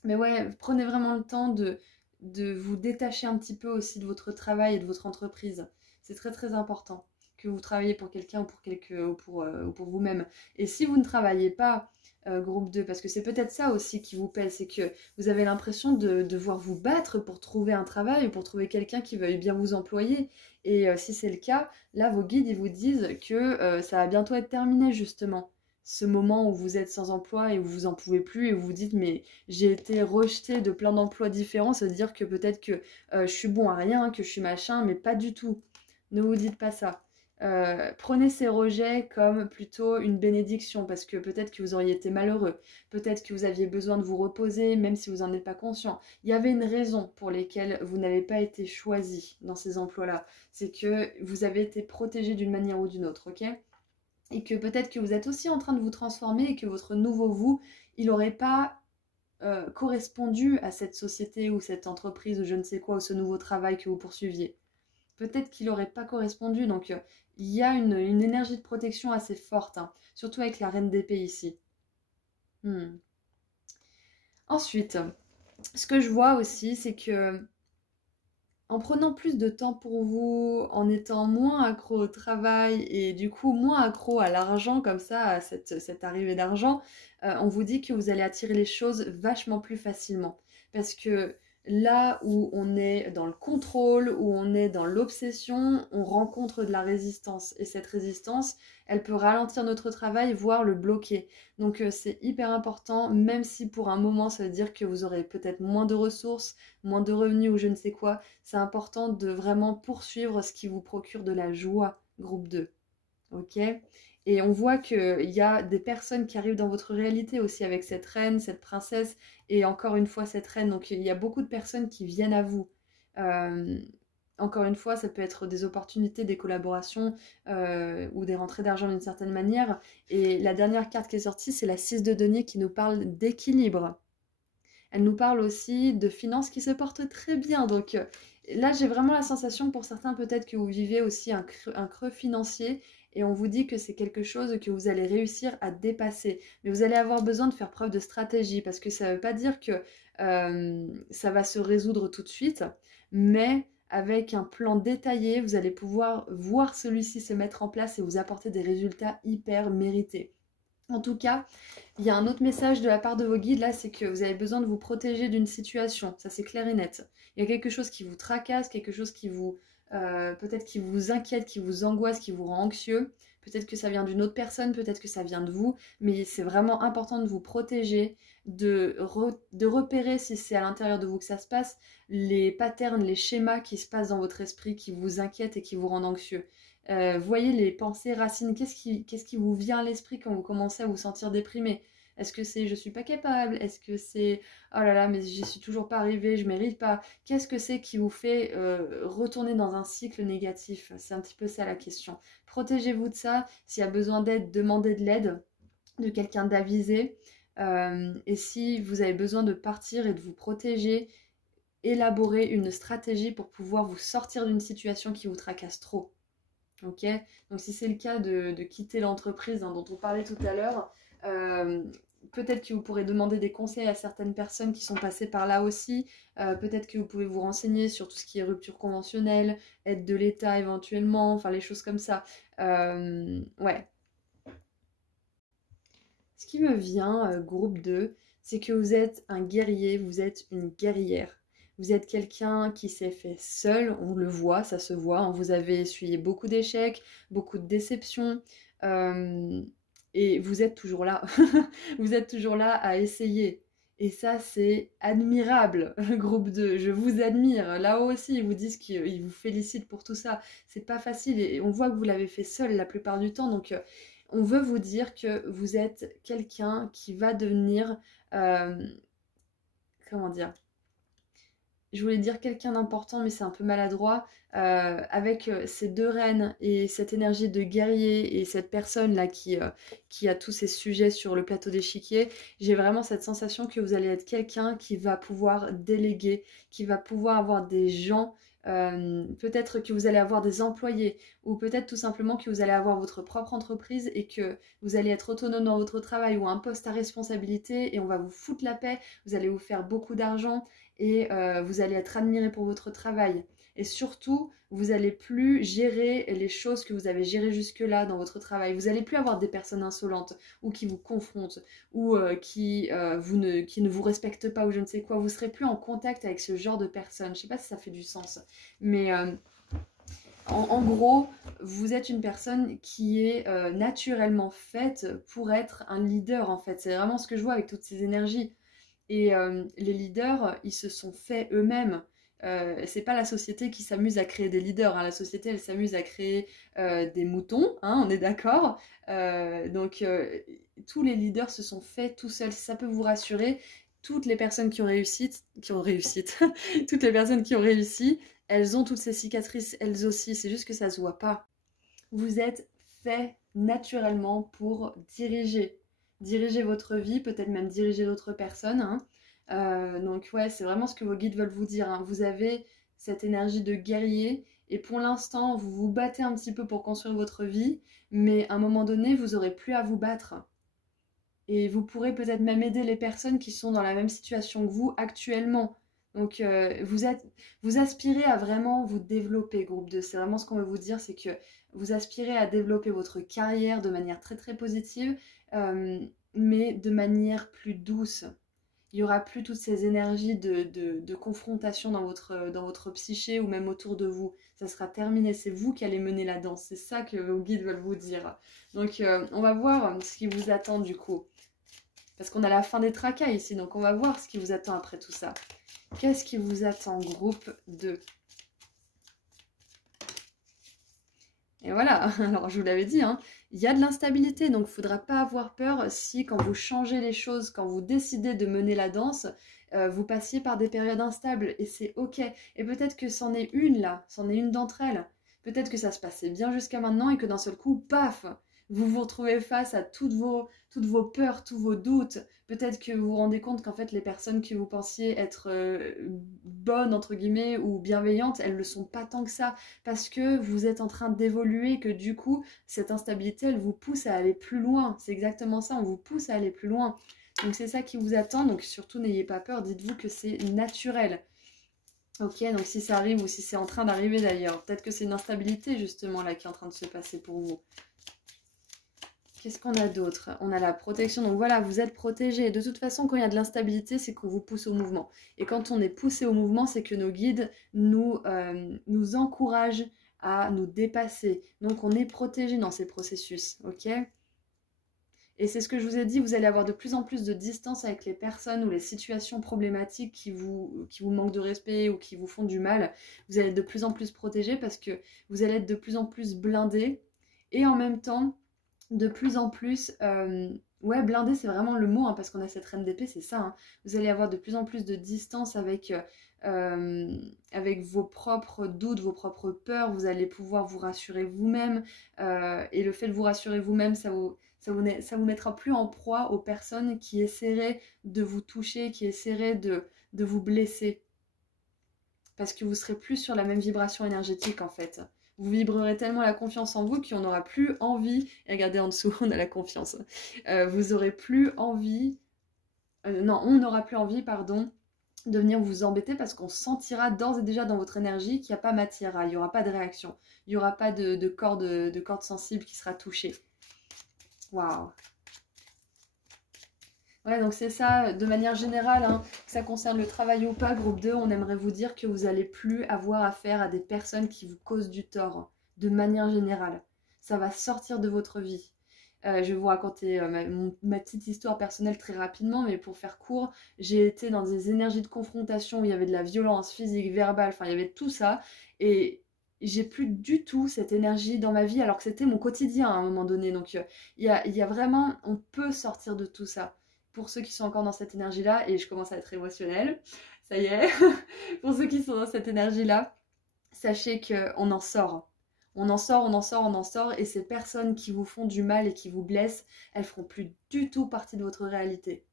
mais ouais, prenez vraiment le temps de vous détacher un petit peu aussi de votre travail et de votre entreprise. C'est très très important que vous travaillez pour quelqu'un ou pour vous-même. Et si vous ne travaillez pas, groupe 2, parce que c'est peut-être ça aussi qui vous pèse, c'est que vous avez l'impression de devoir vous battre pour trouver un travail ou pour trouver quelqu'un qui veuille bien vous employer. Et si c'est le cas, là, vos guides, ils vous disent que ça va bientôt être terminé, justement. Ce moment où vous êtes sans emploi et où vous en pouvez plus et où vous dites, mais j'ai été rejeté de plein d'emplois différents, ça veut dire que peut-être que je suis bon à rien, que je suis machin, mais pas du tout. Ne vous dites pas ça. Prenez ces rejets comme plutôt une bénédiction parce que peut-être que vous auriez été malheureux, peut-être que vous aviez besoin de vous reposer même si vous n'en êtes pas conscient. Il y avait une raison pour laquelle vous n'avez pas été choisi dans ces emplois-là. C'est que vous avez été protégé d'une manière ou d'une autre, ok? Et que peut-être que vous êtes aussi en train de vous transformer et que votre nouveau vous, il n'aurait pas correspondu à cette société ou cette entreprise ou je ne sais quoi, ou ce nouveau travail que vous poursuiviez. Peut-être qu'il n'aurait pas correspondu. Donc, il y a une énergie de protection assez forte, hein, surtout avec la reine d'épée ici. Ensuite, ce que je vois aussi, c'est que en prenant plus de temps pour vous, en étant moins accro au travail et du coup moins accro à l'argent, comme ça, à cette arrivée d'argent, on vous dit que vous allez attirer les choses vachement plus facilement. Parce que là où on est dans le contrôle, où on est dans l'obsession, on rencontre de la résistance. Et cette résistance, elle peut ralentir notre travail, voire le bloquer. Donc c'est hyper important, même si pour un moment ça veut dire que vous aurez peut-être moins de ressources, moins de revenus ou je ne sais quoi, c'est important de vraiment poursuivre ce qui vous procure de la joie, groupe 2. Ok? Et on voit qu'il y a des personnes qui arrivent dans votre réalité aussi avec cette reine, cette princesse, et encore une fois cette reine. Donc il y a beaucoup de personnes qui viennent à vous. Euh, Encore une fois, ça peut être des opportunités, des collaborations ou des rentrées d'argent d'une certaine manière. Et la dernière carte qui est sortie, c'est la 6 de denier qui nous parle d'équilibre. Elle nous parle aussi de finances qui se portent très bien. Donc là, j'ai vraiment la sensation que pour certains, peut-être que vous vivez aussi un creux financier et on vous dit que c'est quelque chose que vous allez réussir à dépasser. Mais vous allez avoir besoin de faire preuve de stratégie parce que ça ne veut pas dire que ça va se résoudre tout de suite, mais avec un plan détaillé, vous allez pouvoir voir celui-ci se mettre en place et vous apporter des résultats hyper mérités. En tout cas, il y a un autre message de la part de vos guides là, c'est que vous avez besoin de vous protéger d'une situation. Ça, c'est clair et net. Il y a quelque chose qui vous tracasse, quelque chose qui vous, peut-être qui vous inquiète, qui vous angoisse, qui vous rend anxieux. Peut-être que ça vient d'une autre personne, peut-être que ça vient de vous, mais c'est vraiment important de vous protéger, de repérer si c'est à l'intérieur de vous que ça se passe, les patterns, les schémas qui se passent dans votre esprit, qui vous inquiètent et qui vous rendent anxieux. Voyez les pensées racines, qu'est-ce qui vous vient à l'esprit quand vous commencez à vous sentir déprimé? Est-ce que c'est je suis pas capable? Est-ce que c'est oh là là mais j'y suis toujours pas arrivée, je mérite pas? Qu'est-ce que c'est qui vous fait retourner dans un cycle négatif? C'est un petit peu ça la question. Protégez-vous de ça. S'il y a besoin d'aide, demandez de l'aide de quelqu'un d'avisé. Et si vous avez besoin de partir et de vous protéger, élaborez une stratégie pour pouvoir vous sortir d'une situation qui vous tracasse trop. Ok, donc si c'est le cas de quitter l'entreprise dont on parlait tout à l'heure, peut-être que vous pourrez demander des conseils à certaines personnes qui sont passées par là aussi. Peut-être que vous pouvez vous renseigner sur tout ce qui est rupture conventionnelle, aide de l'État éventuellement, enfin les choses comme ça. Ouais. Ce qui me vient, groupe 2, c'est que vous êtes un guerrier, vous êtes une guerrière. Vous êtes quelqu'un qui s'est fait seul, on le voit, ça se voit. Hein. Vous avez essuyé beaucoup d'échecs, beaucoup de déceptions. euh, et vous êtes toujours là. Vous êtes toujours là à essayer. Et ça, c'est admirable, groupe 2. Je vous admire. Là-haut aussi, ils vous disent qu'ils vous félicitent pour tout ça. C'est pas facile et on voit que vous l'avez fait seul la plupart du temps. Donc, on veut vous dire que vous êtes quelqu'un qui va devenir, comment dire, je voulais dire quelqu'un d'important, mais c'est un peu maladroit, avec ces deux reines et cette énergie de guerrier et cette personne-là qui a tous ces sujets sur le plateau d'échiquier, j'ai vraiment cette sensation que vous allez être quelqu'un qui va pouvoir déléguer, qui va pouvoir avoir des gens, peut-être que vous allez avoir des employés, ou peut-être tout simplement que vous allez avoir votre propre entreprise et que vous allez être autonome dans votre travail ou un poste à responsabilité et on va vous foutre la paix, vous allez vous faire beaucoup d'argent et vous allez être admiré pour votre travail. Et surtout, vous n'allez plus gérer les choses que vous avez gérées jusque-là dans votre travail. Vous n'allez plus avoir des personnes insolentes ou qui vous confrontent ou qui ne vous respectent pas ou je ne sais quoi. Vous ne serez plus en contact avec ce genre de personnes. Je ne sais pas si ça fait du sens. Mais en gros, vous êtes une personne qui est naturellement faite pour être un leader en fait. C'est vraiment ce que je vois avec toutes ces énergies. Et les leaders, ils se sont faits eux-mêmes. C'est pas la société qui s'amuse à créer des leaders, hein. La société, elle s'amuse à créer des moutons, hein, on est d'accord. Donc, tous les leaders se sont faits tout seuls. Si ça peut vous rassurer, toutes les personnes toutes les personnes qui ont réussi, elles ont toutes ces cicatrices, elles aussi. C'est juste que ça se voit pas. Vous êtes fait naturellement pour diriger votre vie, peut-être même diriger d'autres personnes, hein. Donc ouais, c'est vraiment ce que vos guides veulent vous dire, hein. Vous avez cette énergie de guerrier et pour l'instant, vous vous battez un petit peu pour construire votre vie, mais à un moment donné, vous n'aurez plus à vous battre. Et vous pourrez peut-être même aider les personnes qui sont dans la même situation que vous actuellement. Donc vous aspirez à vraiment vous développer, groupe 2. C'est vraiment ce qu'on veut vous dire, c'est que vous aspirez à développer votre carrière de manière très très positive, mais de manière plus douce. Il n'y aura plus toutes ces énergies de confrontation dans votre psyché ou même autour de vous. Ça sera terminé, c'est vous qui allez mener la danse. C'est ça que vos guides veulent vous dire. Donc on va voir ce qui vous attend du coup. Parce qu'on a la fin des tracas ici, donc on va voir ce qui vous attend après tout ça. Qu'est-ce qui vous attend, groupe 2? Et voilà, alors je vous l'avais dit, hein, il y a de l'instabilité, donc il ne faudra pas avoir peur si quand vous changez les choses, quand vous décidez de mener la danse, vous passiez par des périodes instables et c'est ok. Et peut-être que c'en est une là, c'en est une d'entre elles. Peut-être que ça se passait bien jusqu'à maintenant et que d'un seul coup, paf, vous vous retrouvez face à toutes vos peurs, tous vos doutes. Peut-être que vous vous rendez compte qu'en fait les personnes que vous pensiez être bonnes entre guillemets ou bienveillantes, elles ne le sont pas tant que ça parce que vous êtes en train d'évoluer, que du coup, cette instabilité, elle vous pousse à aller plus loin. C'est exactement ça, on vous pousse à aller plus loin. Donc c'est ça qui vous attend, donc surtout n'ayez pas peur, dites-vous que c'est naturel. Ok, donc si ça arrive ou si c'est en train d'arriver d'ailleurs, peut-être que c'est une instabilité justement là qui est en train de se passer pour vous. Qu'est-ce qu'on a d'autre? On a la protection, donc voilà, vous êtes protégé. De toute façon, quand il y a de l'instabilité, c'est qu'on vous pousse au mouvement. Et quand on est poussé au mouvement, c'est que nos guides nous encouragent à nous dépasser. Donc on est protégé dans ces processus, ok? Et c'est ce que je vous ai dit, vous allez avoir de plus en plus de distance avec les personnes ou les situations problématiques qui vous manquent de respect ou qui vous font du mal. Vous allez être de plus en plus protégé parce que vous allez être de plus en plus blindé. Et en même temps, de plus en plus, ouais, blindé c'est vraiment le mot, hein, parce qu'on a cette reine d'épée, c'est ça, hein. Vous allez avoir de plus en plus de distance avec vos propres doutes, vos propres peurs, vous allez pouvoir vous rassurer vous-même, et le fait de vous rassurer vous-même, ça vous mettra plus en proie aux personnes qui essaieraient de vous toucher, qui essaieraient de vous blesser, parce que vous serez plus sur la même vibration énergétique en fait. Vous vibrerez tellement la confiance en vous qu'on n'aura plus envie, et regardez en dessous, on a la confiance, vous aurez plus envie, non, on n'aura plus envie, pardon, de venir vous embêter parce qu'on sentira d'ores et déjà dans votre énergie qu'il n'y a pas matière, il n'y aura pas de réaction, il n'y aura pas de corde sensible qui sera touchée. Waouh! Ouais, donc c'est ça, de manière générale, hein, que ça concerne le travail ou pas, groupe 2, on aimerait vous dire que vous n'allez plus avoir affaire à des personnes qui vous causent du tort, hein, de manière générale. Ça va sortir de votre vie. Je vais vous raconter ma petite histoire personnelle très rapidement, mais pour faire court, j'ai été dans des énergies de confrontation où il y avait de la violence physique, verbale, enfin il y avait tout ça, et j'ai plus du tout cette énergie dans ma vie, alors que c'était mon quotidien à un moment donné. Donc il y a vraiment, on peut sortir de tout ça pour ceux qui sont encore dans cette énergie-là, et je commence à être émotionnelle. ça y est. Pour ceux qui sont dans cette énergie-là, sachez qu'on en sort. On en sort, on en sort, on en sort, et ces personnes qui vous font du mal et qui vous blessent, elles feront plus du tout partie de votre réalité.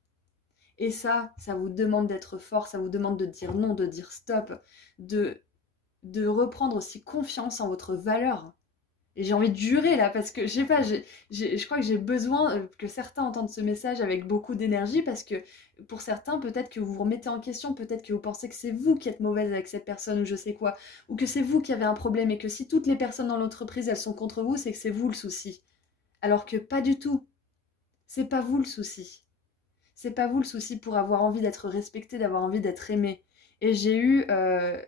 Et ça vous demande d'être fort, ça vous demande de dire non, de dire stop, de reprendre aussi confiance en votre valeur. Et j'ai envie de jurer là, parce que je sais pas, je crois que j'ai besoin que certains entendent ce message avec beaucoup d'énergie, parce que pour certains, peut-être que vous vous remettez en question, peut-être que vous pensez que c'est vous qui êtes mauvaise avec cette personne ou je sais quoi, ou que c'est vous qui avez un problème et que si toutes les personnes dans l'entreprise elles sont contre vous, c'est que c'est vous le souci. Alors que pas du tout. C'est pas vous le souci. C'est pas vous le souci pour avoir envie d'être respecté, d'avoir envie d'être aimé. Et j'ai eu,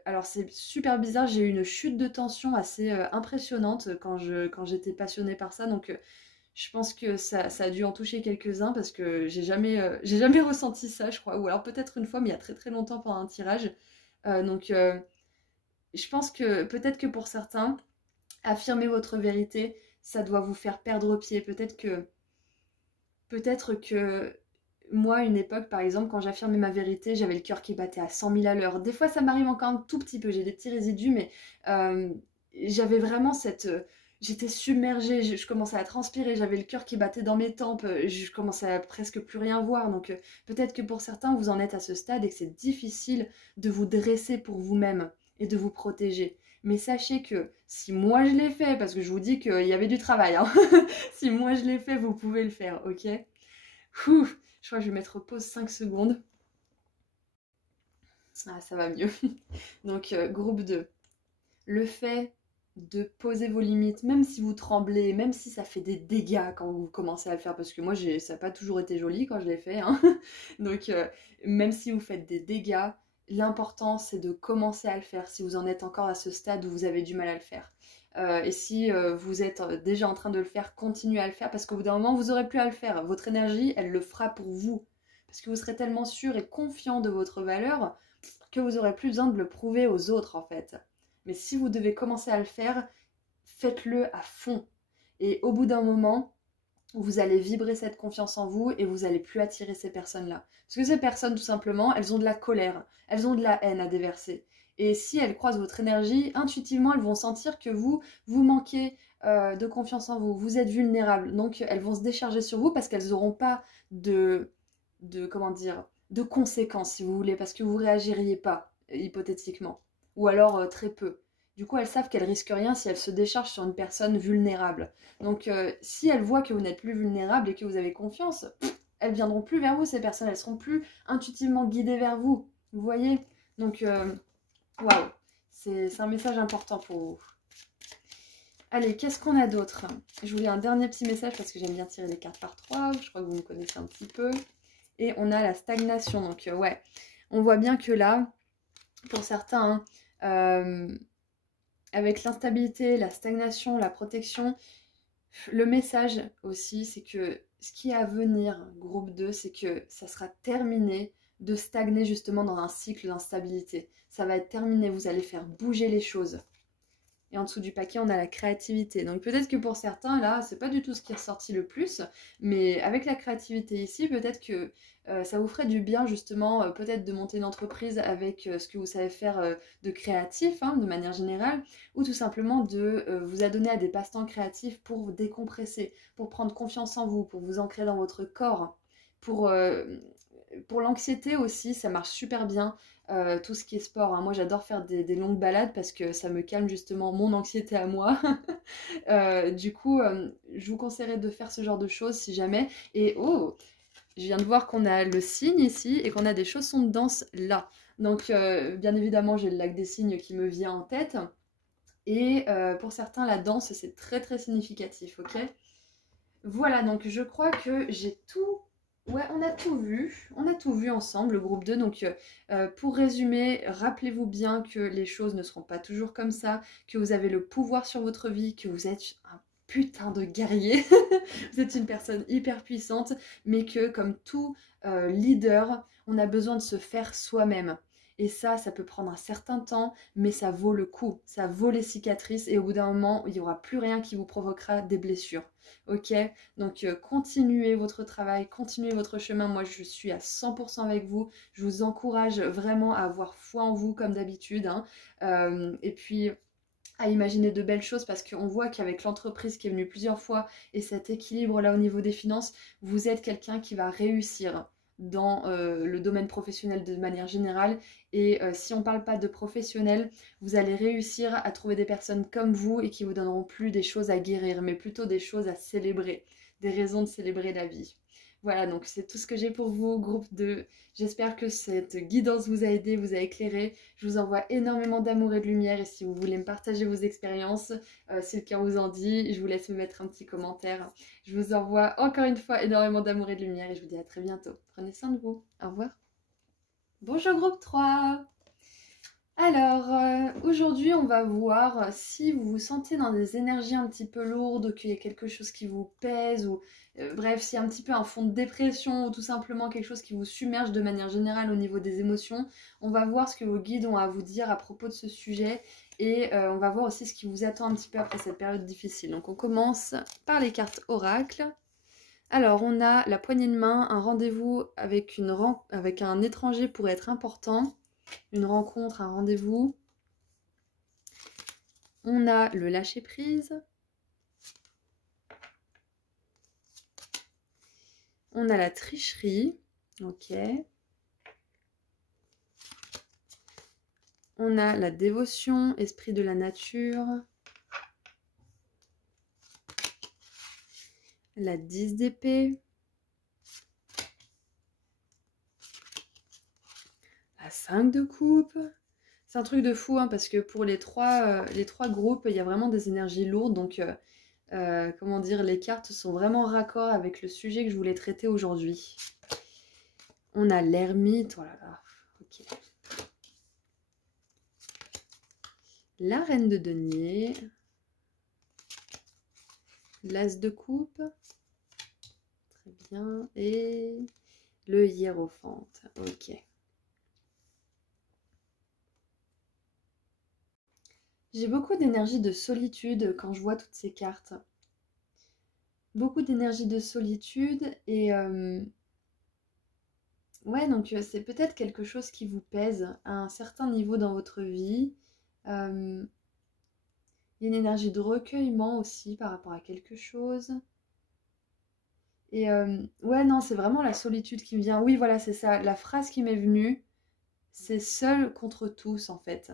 alors c'est super bizarre, j'ai eu une chute de tension assez impressionnante quand j'étais passionnée par ça. Donc je pense que ça a dû en toucher quelques-uns parce que j'ai jamais ressenti ça, je crois. Ou alors peut-être une fois, mais il y a très très longtemps pendant un tirage. Donc je pense que peut-être que pour certains, affirmer votre vérité, ça doit vous faire perdre pied. Peut-être que moi, une époque, par exemple, quand j'affirmais ma vérité, j'avais le cœur qui battait à 100 000 à l'heure. Des fois, ça m'arrive encore un tout petit peu, j'ai des petits résidus, mais j'avais vraiment cette... j'étais submergée, je commençais à transpirer, j'avais le cœur qui battait dans mes tempes, je commençais à presque plus rien voir. Donc peut-être que pour certains, vous en êtes à ce stade et que c'est difficile de vous dresser pour vous-même et de vous protéger. Mais sachez que si moi je l'ai fait, parce que je vous dis qu'il y avait du travail, hein, si moi je l'ai fait, vous pouvez le faire, ok? Ouf, je crois que je vais mettre pause 5 secondes. Ah, ça va mieux. Donc, groupe 2. Le fait de poser vos limites, même si vous tremblez, même si ça fait des dégâts quand vous commencez à le faire, parce que moi, ça n'a pas toujours été joli quand je l'ai fait. Hein. Donc, même si vous faites des dégâts, l'important, c'est de commencer à le faire si vous en êtes encore à ce stade où vous avez du mal à le faire. Et si vous êtes déjà en train de le faire, continuez à le faire parce qu'au bout d'un moment, vous n'aurez plus à le faire. Votre énergie, elle le fera pour vous. Parce que vous serez tellement sûr et confiant de votre valeur que vous n'aurez plus besoin de le prouver aux autres en fait. Mais si vous devez commencer à le faire, faites-le à fond. Et au bout d'un moment, vous allez vibrer cette confiance en vous et vous n'allez plus attirer ces personnes-là. Parce que ces personnes, tout simplement, elles ont de la colère, elles ont de la haine à déverser. Et si elles croisent votre énergie, intuitivement, elles vont sentir que vous manquez de confiance en vous, vous êtes vulnérable. Donc, elles vont se décharger sur vous parce qu'elles n'auront pas comment dire, de conséquences, si vous voulez, parce que vous réagiriez pas, hypothétiquement. Ou alors très peu. Du coup, elles savent qu'elles risquent rien si elles se déchargent sur une personne vulnérable. Donc, si elles voient que vous n'êtes plus vulnérable et que vous avez confiance, elles viendront plus vers vous, ces personnes. Elles seront plus intuitivement guidées vers vous. Vous voyez? Donc, waouh, c'est un message important pour vous. Allez, qu'est-ce qu'on a d'autre? Je voulais un dernier petit message parce que j'aime bien tirer les cartes par 3. Je crois que vous me connaissez un petit peu. Et on a la stagnation. Donc, ouais, on voit bien que là, pour certains, avec l'instabilité, la stagnation, la protection, le message aussi, c'est que ce qui est à venir, groupe 2, c'est que ça sera terminé de stagner justement dans un cycle d'instabilité. Ça va être terminé, vous allez faire bouger les choses. Et en dessous du paquet, on a la créativité. Donc peut-être que pour certains, là, c'est pas du tout ce qui est ressorti le plus, mais avec la créativité ici, peut-être que ça vous ferait du bien justement, peut-être de monter une entreprise avec ce que vous savez faire de créatif, hein, de manière générale, ou tout simplement de vous adonner à des passe-temps créatifs pour vous décompresser, pour prendre confiance en vous, pour vous ancrer dans votre corps, pour l'anxiété aussi, ça marche super bien. Tout ce qui est sport, hein. Moi j'adore faire des longues balades parce que ça me calme justement mon anxiété à moi. Du coup, je vous conseillerais de faire ce genre de choses si jamais. Et oh, je viens de voir qu'on a le cygne ici et qu'on a des chaussons de danse là. Donc bien évidemment j'ai le lac des cygnes qui me vient en tête. Et pour certains la danse c'est très très significatif, ok? Voilà, donc je crois que j'ai tout... Ouais, on a tout vu ensemble, le groupe 2. Donc pour résumer, rappelez-vous bien que les choses ne seront pas toujours comme ça, que vous avez le pouvoir sur votre vie, que vous êtes un putain de guerrier, vous êtes une personne hyper puissante, mais que comme tout leader, on a besoin de se faire soi-même. Et ça peut prendre un certain temps, mais ça vaut le coup. Ça vaut les cicatrices et au bout d'un moment, il n'y aura plus rien qui vous provoquera des blessures. Ok? Donc continuez votre travail, continuez votre chemin. Moi, je suis à 100% avec vous. Je vous encourage vraiment à avoir foi en vous comme d'habitude, hein. Et puis à imaginer de belles choses parce qu'on voit qu'avec l'entreprise qui est venue plusieurs fois et cet équilibre là au niveau des finances, vous êtes quelqu'un qui va réussir dans le domaine professionnel de manière générale et si on ne parle pas de professionnels, vous allez réussir à trouver des personnes comme vous et qui vous donneront plus des choses à guérir mais plutôt des choses à célébrer, des raisons de célébrer la vie. Voilà, donc c'est tout ce que j'ai pour vous, groupe 2. J'espère que cette guidance vous a aidé, vous a éclairé. Je vous envoie énormément d'amour et de lumière et si vous voulez me partager vos expériences, si le cœur vous en dit, je vous laisse me mettre un petit commentaire. Je vous envoie encore une fois énormément d'amour et de lumière et je vous dis à très bientôt. Prenez soin de vous. Au revoir. Bonjour groupe 3. Alors, aujourd'hui, on va voir si vous vous sentez dans des énergies un petit peu lourdes, qu'il y a quelque chose qui vous pèse, ou bref, s'il y a un petit peu un fond de dépression, ou tout simplement quelque chose qui vous submerge de manière générale au niveau des émotions. On va voir ce que vos guides ont à vous dire à propos de ce sujet, et on va voir aussi ce qui vous attend un petit peu après cette période difficile. Donc on commence par les cartes oracle. Alors, on a la poignée de main, un rendez-vous avec un étranger pourrait être important. Une rencontre, un rendez-vous. On a le lâcher-prise. On a la tricherie. Ok. On a la dévotion, esprit de la nature. La 10 d'épée. La 5 de coupe. C'est un truc de fou, hein, parce que pour les trois groupes, il y a vraiment des énergies lourdes. Donc, comment dire, les cartes sont vraiment raccord avec le sujet que je voulais traiter aujourd'hui. On a l'ermite. Oh là là. Ok. La reine de denier. L'as de coupe. Très bien. Et le hiérophante. Ok. J'ai beaucoup d'énergie de solitude quand je vois toutes ces cartes. Beaucoup d'énergie de solitude et ouais, donc c'est peut-être quelque chose qui vous pèse à un certain niveau dans votre vie. Il y a une énergie de recueillement aussi par rapport à quelque chose. Et ouais, non, c'est vraiment la solitude qui me vient. Oui, voilà, c'est ça. La phrase qui m'est venue, c'est seul contre tous en fait.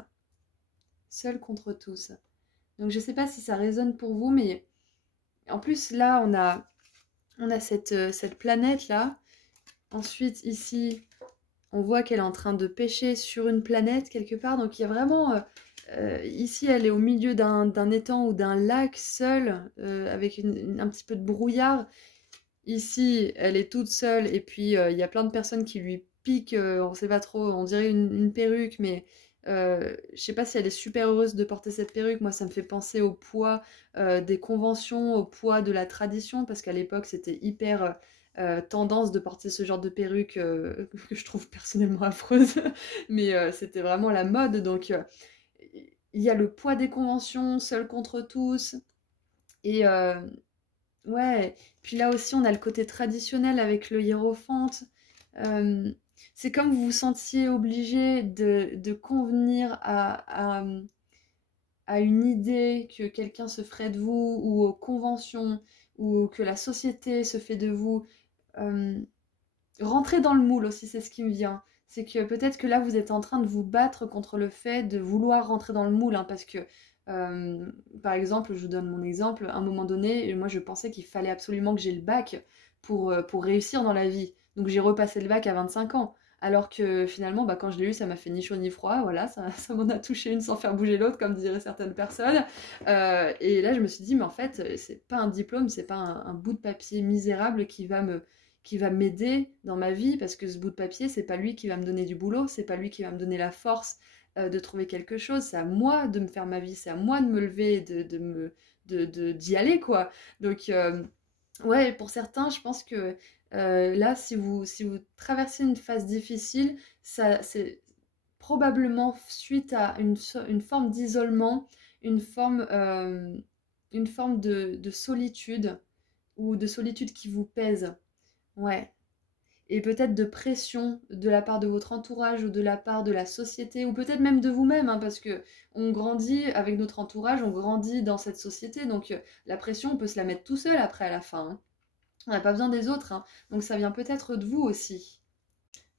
Seul contre tous. Donc je sais pas si ça résonne pour vous, mais en plus là on a cette planète là. Ensuite ici on voit qu'elle est en train de pêcher sur une planète quelque part. Donc il y a vraiment ici elle est au milieu d'un étang ou d'un lac seule avec un petit peu de brouillard. Ici elle est toute seule et puis il y a plein de personnes qui lui piquent, on sait pas trop, on dirait une perruque, mais je sais pas si elle est super heureuse de porter cette perruque. Moi, ça me fait penser au poids des conventions, au poids de la tradition, parce qu'à l'époque, c'était hyper tendance de porter ce genre de perruque que je trouve personnellement affreuse, mais c'était vraiment la mode. Donc, il y a le poids des conventions, seul contre tous, et ouais. Puis là aussi, on a le côté traditionnel avec le hiérophante. Euh, c'est comme vous vous sentiez obligé de convenir à une idée que quelqu'un se ferait de vous, ou aux conventions, ou que la société se fait de vous. Euh, Rentrer dans le moule aussi, c'est ce qui me vient. C'est que peut-être que là, vous êtes en train de vous battre contre le fait de vouloir rentrer dans le moule, hein, parce que, euh, par exemple, je vous donne mon exemple, à un moment donné, moi, je pensais qu'il fallait absolument que j'ai le bac pour réussir dans la vie. Donc, j'ai repassé le bac à 25 ans. Alors que finalement, bah, quand je l'ai eu, ça m'a fait ni chaud ni froid. Voilà, ça m'en a touché une sans faire bouger l'autre, comme diraient certaines personnes. Et là, je me suis dit, mais en fait, c'est pas un diplôme, c'est pas un bout de papier misérable qui va m'aider dans ma vie, parce que ce bout de papier, c'est pas lui qui va me donner du boulot, c'est pas lui qui va me donner la force de trouver quelque chose, c'est à moi de me faire ma vie, c'est à moi de me lever, d'y aller, quoi. Donc, ouais, pour certains, je pense que là, si vous traversez une phase difficile, c'est probablement suite à une forme d'isolement, une forme de solitude, ou de solitude qui vous pèse. Ouais. Et peut-être de pression de la part de votre entourage ou de la part de la société ou peut-être même de vous-même, hein, parce que on grandit avec notre entourage, on grandit dans cette société, donc la pression on peut se la mettre tout seul après à la fin, hein. On n'a pas besoin des autres, hein. Donc ça vient peut-être de vous aussi.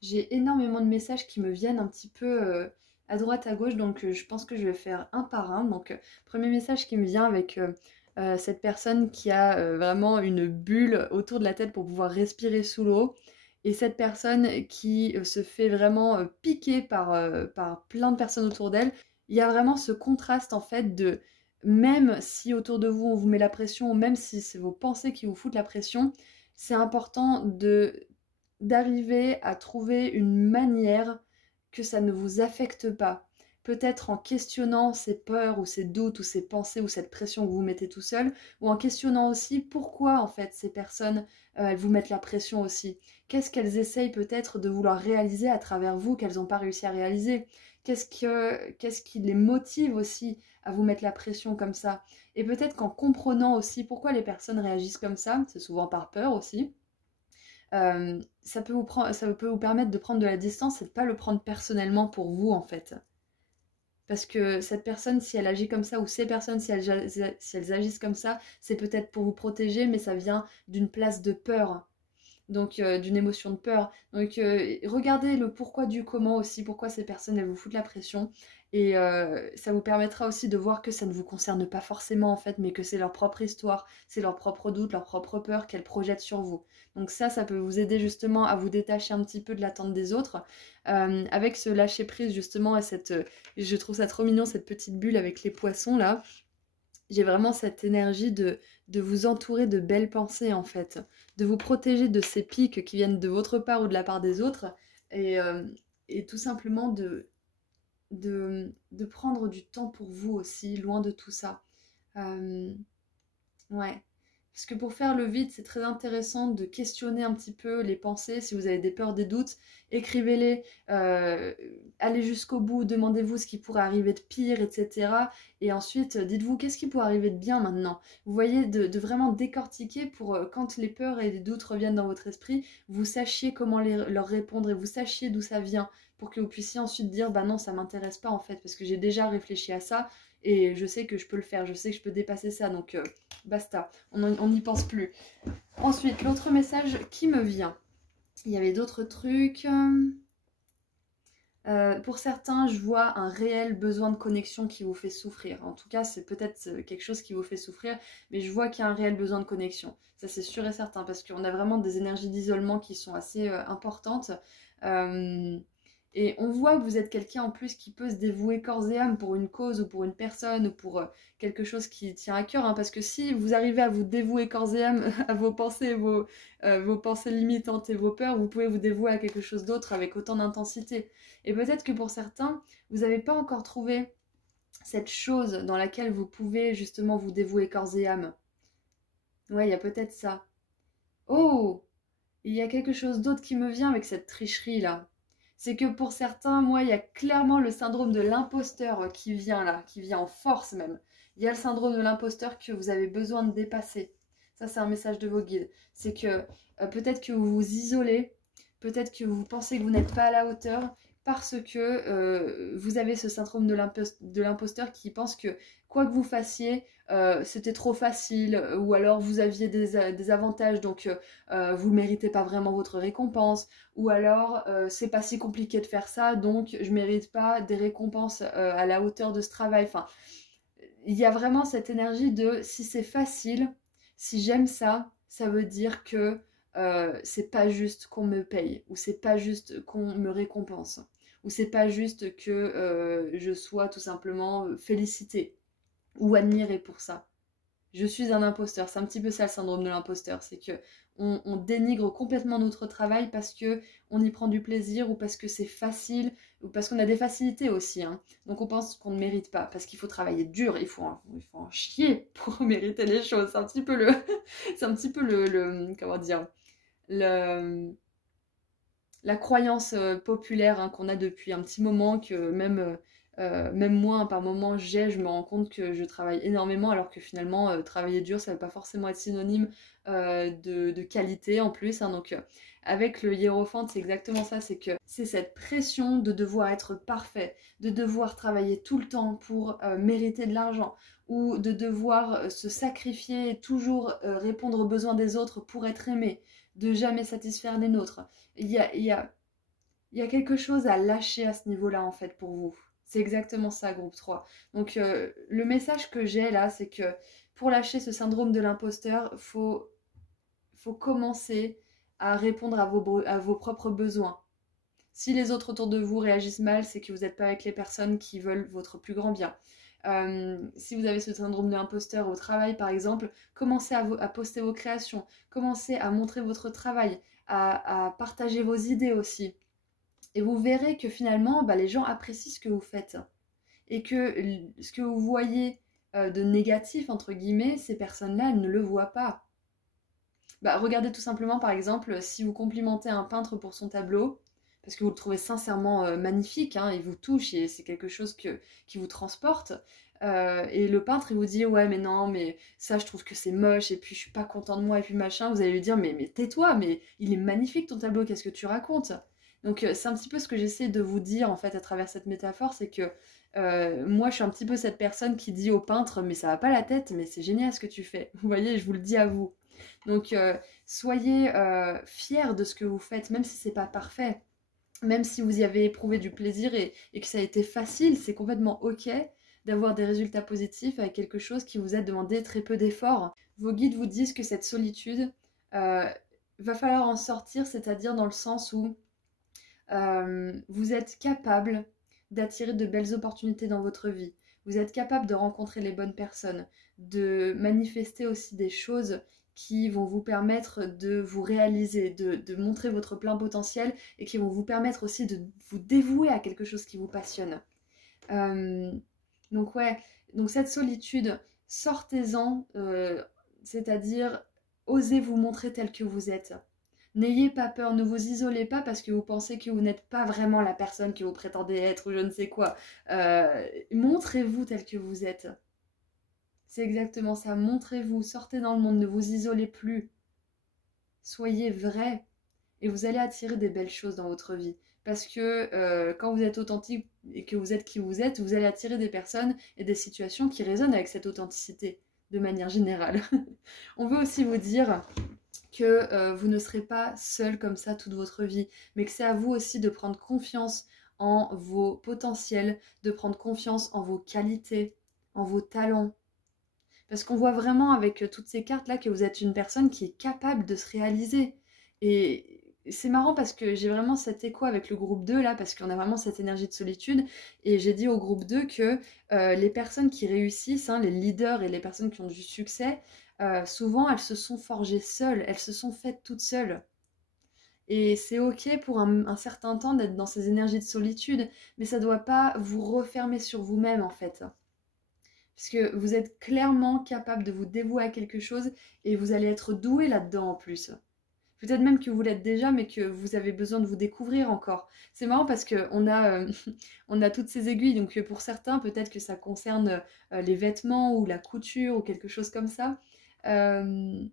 J'ai énormément de messages qui me viennent un petit peu à droite à gauche, donc je pense que je vais faire un par un. Donc premier message qui me vient avec cette personne qui a vraiment une bulle autour de la tête pour pouvoir respirer sous l'eau. Et cette personne qui se fait vraiment piquer par plein de personnes autour d'elle. Il y a vraiment ce contraste en fait de même si autour de vous on vous met la pression, ou même si c'est vos pensées qui vous foutent la pression, c'est important d'arriver à trouver une manière que ça ne vous affecte pas. Peut-être en questionnant ces peurs ou ces doutes ou ces pensées ou cette pression que vous mettez tout seul, ou en questionnant aussi pourquoi en fait ces personnes elles vous mettent la pression aussi. Qu'est-ce qu'elles essayent peut-être de vouloir réaliser à travers vous qu'elles n'ont pas réussi à réaliser? Qu'est-ce qui les motive aussi à vous mettre la pression comme ça? Et peut-être qu'en comprenant aussi pourquoi les personnes réagissent comme ça, c'est souvent par peur aussi, ça peut vous permettre de prendre de la distance et de ne pas le prendre personnellement pour vous en fait. Parce que cette personne, si elle agit comme ça, ou ces personnes, si elles agissent comme ça, c'est peut-être pour vous protéger, mais ça vient d'une place de peur. Donc d'une émotion de peur. Donc regardez le pourquoi du comment aussi, pourquoi ces personnes elles vous foutent la pression. Et ça vous permettra aussi de voir que ça ne vous concerne pas forcément en fait, mais que c'est leur propre histoire, c'est leur propre doute, leur propre peur qu'elles projettent sur vous. Donc ça peut vous aider justement à vous détacher un petit peu de l'attente des autres. Avec ce lâcher prise justement, et je trouve ça trop mignon, cette petite bulle avec les poissons là. J'ai vraiment cette énergie de vous entourer de belles pensées en fait, de vous protéger de ces pics qui viennent de votre part ou de la part des autres, et, euh, et tout simplement de prendre du temps pour vous aussi, loin de tout ça. Ouais. Parce que pour faire le vide, c'est très intéressant de questionner un petit peu les pensées. Si vous avez des peurs, des doutes, écrivez-les, allez jusqu'au bout, demandez-vous ce qui pourrait arriver de pire, etc. Et ensuite, dites-vous qu'est-ce qui pourrait arriver de bien maintenant. Vous voyez, de vraiment décortiquer pour quand les peurs et les doutes reviennent dans votre esprit, vous sachiez comment leur répondre et vous sachiez d'où ça vient pour que vous puissiez ensuite dire bah non, ça m'intéresse pas en fait, parce que j'ai déjà réfléchi à ça et je sais que je peux le faire, je sais que je peux dépasser ça, donc basta, on n'y pense plus. Ensuite, l'autre message qui me vient. Il y avait d'autres trucs. Pour certains, je vois un réel besoin de connexion qui vous fait souffrir. En tout cas, c'est peut-être quelque chose qui vous fait souffrir, mais je vois qu'il y a un réel besoin de connexion. Ça, c'est sûr et certain, parce qu'on a vraiment des énergies d'isolement qui sont assez importantes. Et on voit que vous êtes quelqu'un en plus qui peut se dévouer corps et âme pour une cause ou pour une personne ou pour quelque chose qui tient à cœur, hein, parce que si vous arrivez à vous dévouer corps et âme à vos pensées, vos pensées limitantes et vos peurs, vous pouvez vous dévouer à quelque chose d'autre avec autant d'intensité. Et peut-être que pour certains, vous n'avez pas encore trouvé cette chose dans laquelle vous pouvez justement vous dévouer corps et âme. Ouais, il y a peut-être ça. Oh, il y a quelque chose d'autre qui me vient avec cette tricherie là. C'est que pour certains, moi, il y a clairement le syndrome de l'imposteur qui vient là, qui vient en force même. Il y a le syndrome de l'imposteur que vous avez besoin de dépasser. Ça, c'est un message de vos guides. C'est que peut-être que vous vous isolez, peut-être que vous pensez que vous n'êtes pas à la hauteur parce que vous avez ce syndrome de l'imposteur qui pense que quoi que vous fassiez, c'était trop facile, ou alors vous aviez des avantages, donc vous ne méritez pas vraiment votre récompense, ou alors c'est pas si compliqué de faire ça, donc je mérite pas des récompenses à la hauteur de ce travail. Enfin, il y a vraiment cette énergie de si c'est facile, si j'aime ça, ça veut dire que c'est pas juste qu'on me paye, ou c'est pas juste qu'on me récompense, ou c'est pas juste que je sois tout simplement félicitée ou admirée pour ça. Je suis un imposteur. C'est un petit peu ça le syndrome de l'imposteur. C'est que on dénigre complètement notre travail parce que on y prend du plaisir ou parce que c'est facile ou parce qu'on a des facilités aussi, hein. Donc on pense qu'on ne mérite pas parce qu'il faut travailler dur, il faut en chier pour mériter les choses. C'est un petit peu c'est un petit peu comment dire, le, la croyance populaire hein, qu'on a depuis un petit moment, que même moi, hein, par moment, je me rends compte que je travaille énormément, alors que finalement, travailler dur, ça ne veut pas forcément être synonyme de qualité en plus. Hein. Donc, avec le hiérophante, c'est exactement ça, c'est que c'est cette pression de devoir être parfait, de devoir travailler tout le temps pour mériter de l'argent, ou de devoir se sacrifier et toujours répondre aux besoins des autres pour être aimé, de jamais satisfaire les nôtres. Il y a quelque chose à lâcher à ce niveau-là, en fait, pour vous. C'est exactement ça, groupe 3. Donc, le message que j'ai là, c'est que pour lâcher ce syndrome de l'imposteur, faut commencer à répondre à vos propres besoins. Si les autres autour de vous réagissent mal, c'est que vous n'êtes pas avec les personnes qui veulent votre plus grand bien. Si vous avez ce syndrome de l'imposteur au travail, par exemple, commencez à poster vos créations, commencez à montrer votre travail, à partager vos idées aussi. Et vous verrez que finalement, bah, les gens apprécient ce que vous faites. Et que ce que vous voyez de négatif, entre guillemets, ces personnes-là, elles ne le voient pas. Bah, regardez tout simplement, par exemple, si vous complimentez un peintre pour son tableau, parce que vous le trouvez sincèrement magnifique, hein, il vous touche et c'est quelque chose qui vous transporte. Et le peintre, il vous dit, ouais, mais non, mais ça, je trouve que c'est moche, et puis je suis pas content de moi, et puis machin. Vous allez lui dire, mais tais-toi, mais il est magnifique ton tableau, qu'est-ce que tu racontes? Donc, c'est un petit peu ce que j'essaie de vous dire, en fait, à travers cette métaphore, c'est que moi, je suis un petit peu cette personne qui dit au peintre, mais ça va pas la tête, mais c'est génial ce que tu fais. Vous voyez, je vous le dis à vous. Donc, soyez fiers de ce que vous faites, même si c'est pas parfait. Même si vous y avez éprouvé du plaisir et que ça a été facile, c'est complètement ok d'avoir des résultats positifs avec quelque chose qui vous a demandé très peu d'efforts. Vos guides vous disent que cette solitude, va falloir en sortir, c'est-à-dire dans le sens où vous êtes capable d'attirer de belles opportunités dans votre vie. Vous êtes capable de rencontrer les bonnes personnes, de manifester aussi des choses qui vont vous permettre de vous réaliser, de montrer votre plein potentiel et qui vont vous permettre aussi de vous dévouer à quelque chose qui vous passionne. Euh, donc ouais, donc cette solitude, sortez-en, c'est-à-dire osez vous montrer tel que vous êtes. N'ayez pas peur, ne vous isolez pas parce que vous pensez que vous n'êtes pas vraiment la personne que vous prétendez être ou je ne sais quoi. Montrez-vous tel que vous êtes. C'est exactement ça, montrez-vous, sortez dans le monde, ne vous isolez plus. Soyez vrai et vous allez attirer des belles choses dans votre vie. Parce que quand vous êtes authentique et que vous êtes qui vous êtes, vous allez attirer des personnes et des situations qui résonnent avec cette authenticité de manière générale. On veut aussi vous dire que vous ne serez pas seul comme ça toute votre vie, mais que c'est à vous aussi de prendre confiance en vos potentiels, de prendre confiance en vos qualités, en vos talents. Parce qu'on voit vraiment avec toutes ces cartes-là que vous êtes une personne qui est capable de se réaliser. Et c'est marrant parce que j'ai vraiment cet écho avec le groupe 2 là, parce qu'on a vraiment cette énergie de solitude. Et j'ai dit au groupe 2 que les personnes qui réussissent, hein, les leaders et les personnes qui ont du succès, souvent elles se sont forgées seules, elles se sont faites toutes seules. Et c'est ok pour un certain temps d'être dans ces énergies de solitude, mais ça ne doit pas vous refermer sur vous-même en fait. Parce que vous êtes clairement capable de vous dévouer à quelque chose et vous allez être doué là-dedans en plus. Peut-être même que vous l'êtes déjà, mais que vous avez besoin de vous découvrir encore. C'est marrant parce qu'on a, on a toutes ces aiguilles, donc pour certains, peut-être que ça concerne les vêtements ou la couture ou quelque chose comme ça. Ouais,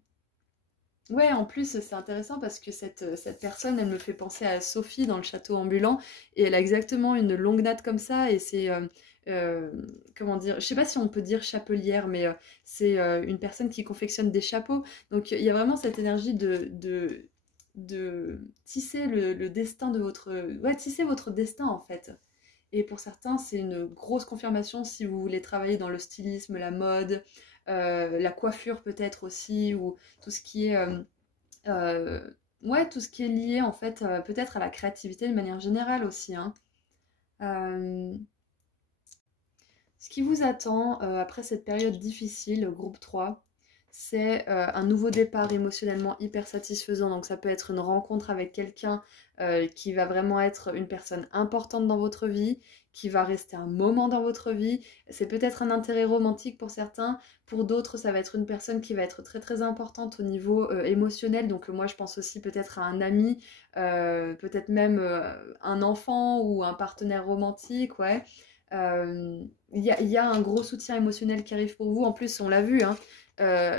en plus, c'est intéressant parce que cette personne, elle me fait penser à Sophie dans le château ambulant et elle a exactement une longue natte comme ça et c'est, euh, comment dire, je sais pas si on peut dire chapelière, mais c'est une personne qui confectionne des chapeaux. Donc il y a vraiment cette énergie de tisser le destin de votre... Ouais, tisser votre destin en fait. Et pour certains, c'est une grosse confirmation si vous voulez travailler dans le stylisme, la mode, la coiffure peut-être aussi, ou tout ce qui est, euh, ouais, tout ce qui est lié en fait, peut-être à la créativité de manière générale aussi. Hein. Euh, Ce qui vous attend après cette période difficile, groupe 3, c'est un nouveau départ émotionnellement hyper satisfaisant. Donc ça peut être une rencontre avec quelqu'un qui va vraiment être une personne importante dans votre vie, qui va rester un moment dans votre vie. C'est peut-être un intérêt romantique pour certains, pour d'autres ça va être une personne qui va être très très importante au niveau émotionnel. Donc moi je pense aussi peut-être à un ami, peut-être même un enfant ou un partenaire romantique, ouais. Il y a un gros soutien émotionnel qui arrive pour vous. En plus, on l'a vu, hein,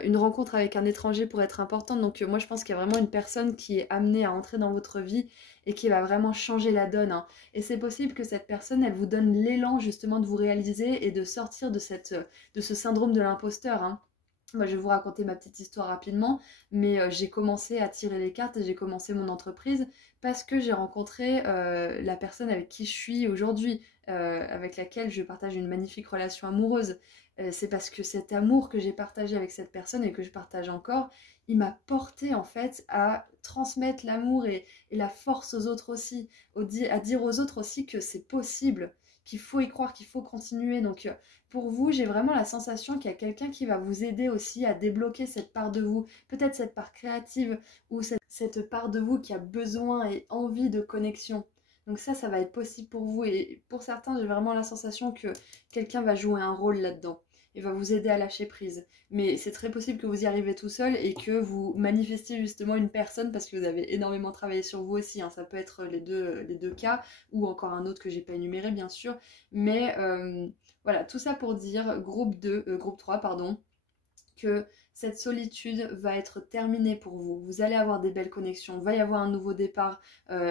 une rencontre avec un étranger pourrait être importante. Donc moi, je pense qu'il y a vraiment une personne qui est amenée à entrer dans votre vie et qui va vraiment changer la donne, hein. Et c'est possible que cette personne, elle vous donne l'élan justement de vous réaliser et de sortir de ce syndrome de l'imposteur, hein. Moi, je vais vous raconter ma petite histoire rapidement, mais j'ai commencé à tirer les cartes et j'ai commencé mon entreprise parce que j'ai rencontré la personne avec qui je suis aujourd'hui, avec laquelle je partage une magnifique relation amoureuse. C'est parce que cet amour que j'ai partagé avec cette personne et que je partage encore, il m'a porté en fait à transmettre l'amour et la force aux autres aussi, à dire aux autres aussi que c'est possible, qu'il faut y croire, qu'il faut continuer. Donc pour vous, j'ai vraiment la sensation qu'il y a quelqu'un qui va vous aider aussi à débloquer cette part de vous, peut-être cette part créative ou cette part de vous qui a besoin et envie de connexion. Donc ça va être possible pour vous et pour certains, j'ai vraiment la sensation que quelqu'un va jouer un rôle là-dedans et va vous aider à lâcher prise. Mais c'est très possible que vous y arrivez tout seul et que vous manifestiez justement une personne parce que vous avez énormément travaillé sur vous aussi, hein. Ça peut être les deux cas ou encore un autre que j'ai pas énuméré bien sûr. Mais voilà, tout ça pour dire, groupe 3, pardon, que cette solitude va être terminée pour vous. Vous allez avoir des belles connexions, il va y avoir un nouveau départ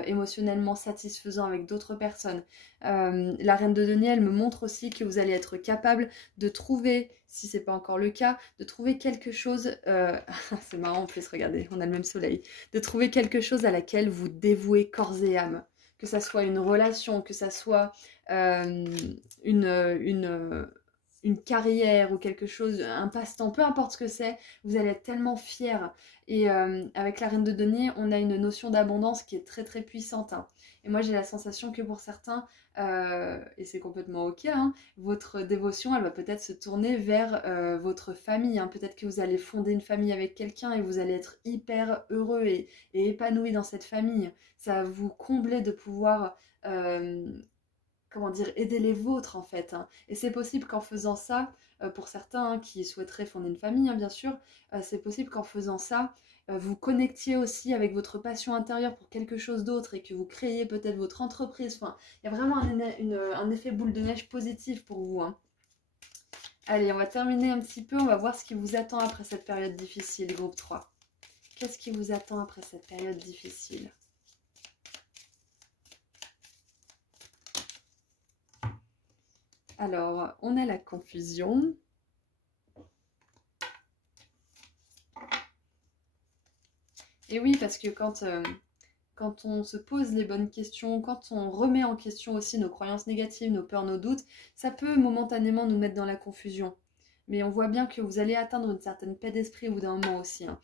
émotionnellement satisfaisant avec d'autres personnes. La reine de denier, elle me montre aussi que vous allez être capable de trouver, si c'est pas encore le cas, de trouver quelque chose, c'est marrant en plus, regardez, on a le même soleil, de trouver quelque chose à laquelle vous dévouez corps et âme. Que ça soit une relation, que ça soit euh, une, une, une carrière ou quelque chose, un passe-temps, peu importe ce que c'est, vous allez être tellement fiers. Et avec la reine de denier, on a une notion d'abondance qui est très très puissante, hein. Et moi j'ai la sensation que pour certains, et c'est complètement ok, hein, votre dévotion elle va peut-être se tourner vers votre famille, hein. Peut-être que vous allez fonder une famille avec quelqu'un et vous allez être hyper heureux et épanoui dans cette famille. Ça va vous combler de pouvoir comment dire, aider les vôtres en fait, hein. Et c'est possible qu'en faisant ça, pour certains, hein, qui souhaiteraient fonder une famille, hein, bien sûr, c'est possible qu'en faisant ça, vous connectiez aussi avec votre passion intérieure pour quelque chose d'autre et que vous créiez peut-être votre entreprise. Enfin, il y a vraiment un effet boule de neige positif pour vous, hein. Allez, on va terminer un petit peu, on va voir ce qui vous attend après cette période difficile, groupe 3. Qu'est-ce qui vous attend après cette période difficile? Alors, on a la confusion. Et oui, parce que quand on se pose les bonnes questions, quand on remet en question aussi nos croyances négatives, nos peurs, nos doutes, ça peut momentanément nous mettre dans la confusion. Mais on voit bien que vous allez atteindre une certaine paix d'esprit au bout d'un moment aussi, hein.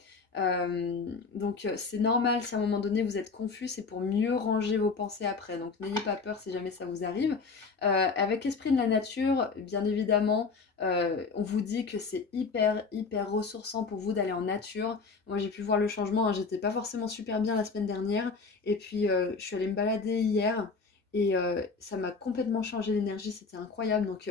Donc c'est normal si à un moment donné vous êtes confus, c'est pour mieux ranger vos pensées après. Donc n'ayez pas peur si jamais ça vous arrive. Avec Esprit de la Nature, bien évidemment, on vous dit que c'est hyper hyper ressourçant pour vous d'aller en nature. Moi j'ai pu voir le changement, hein, j'étais pas forcément super bien la semaine dernière et puis je suis allée me balader hier et ça m'a complètement changé l'énergie, c'était incroyable. Donc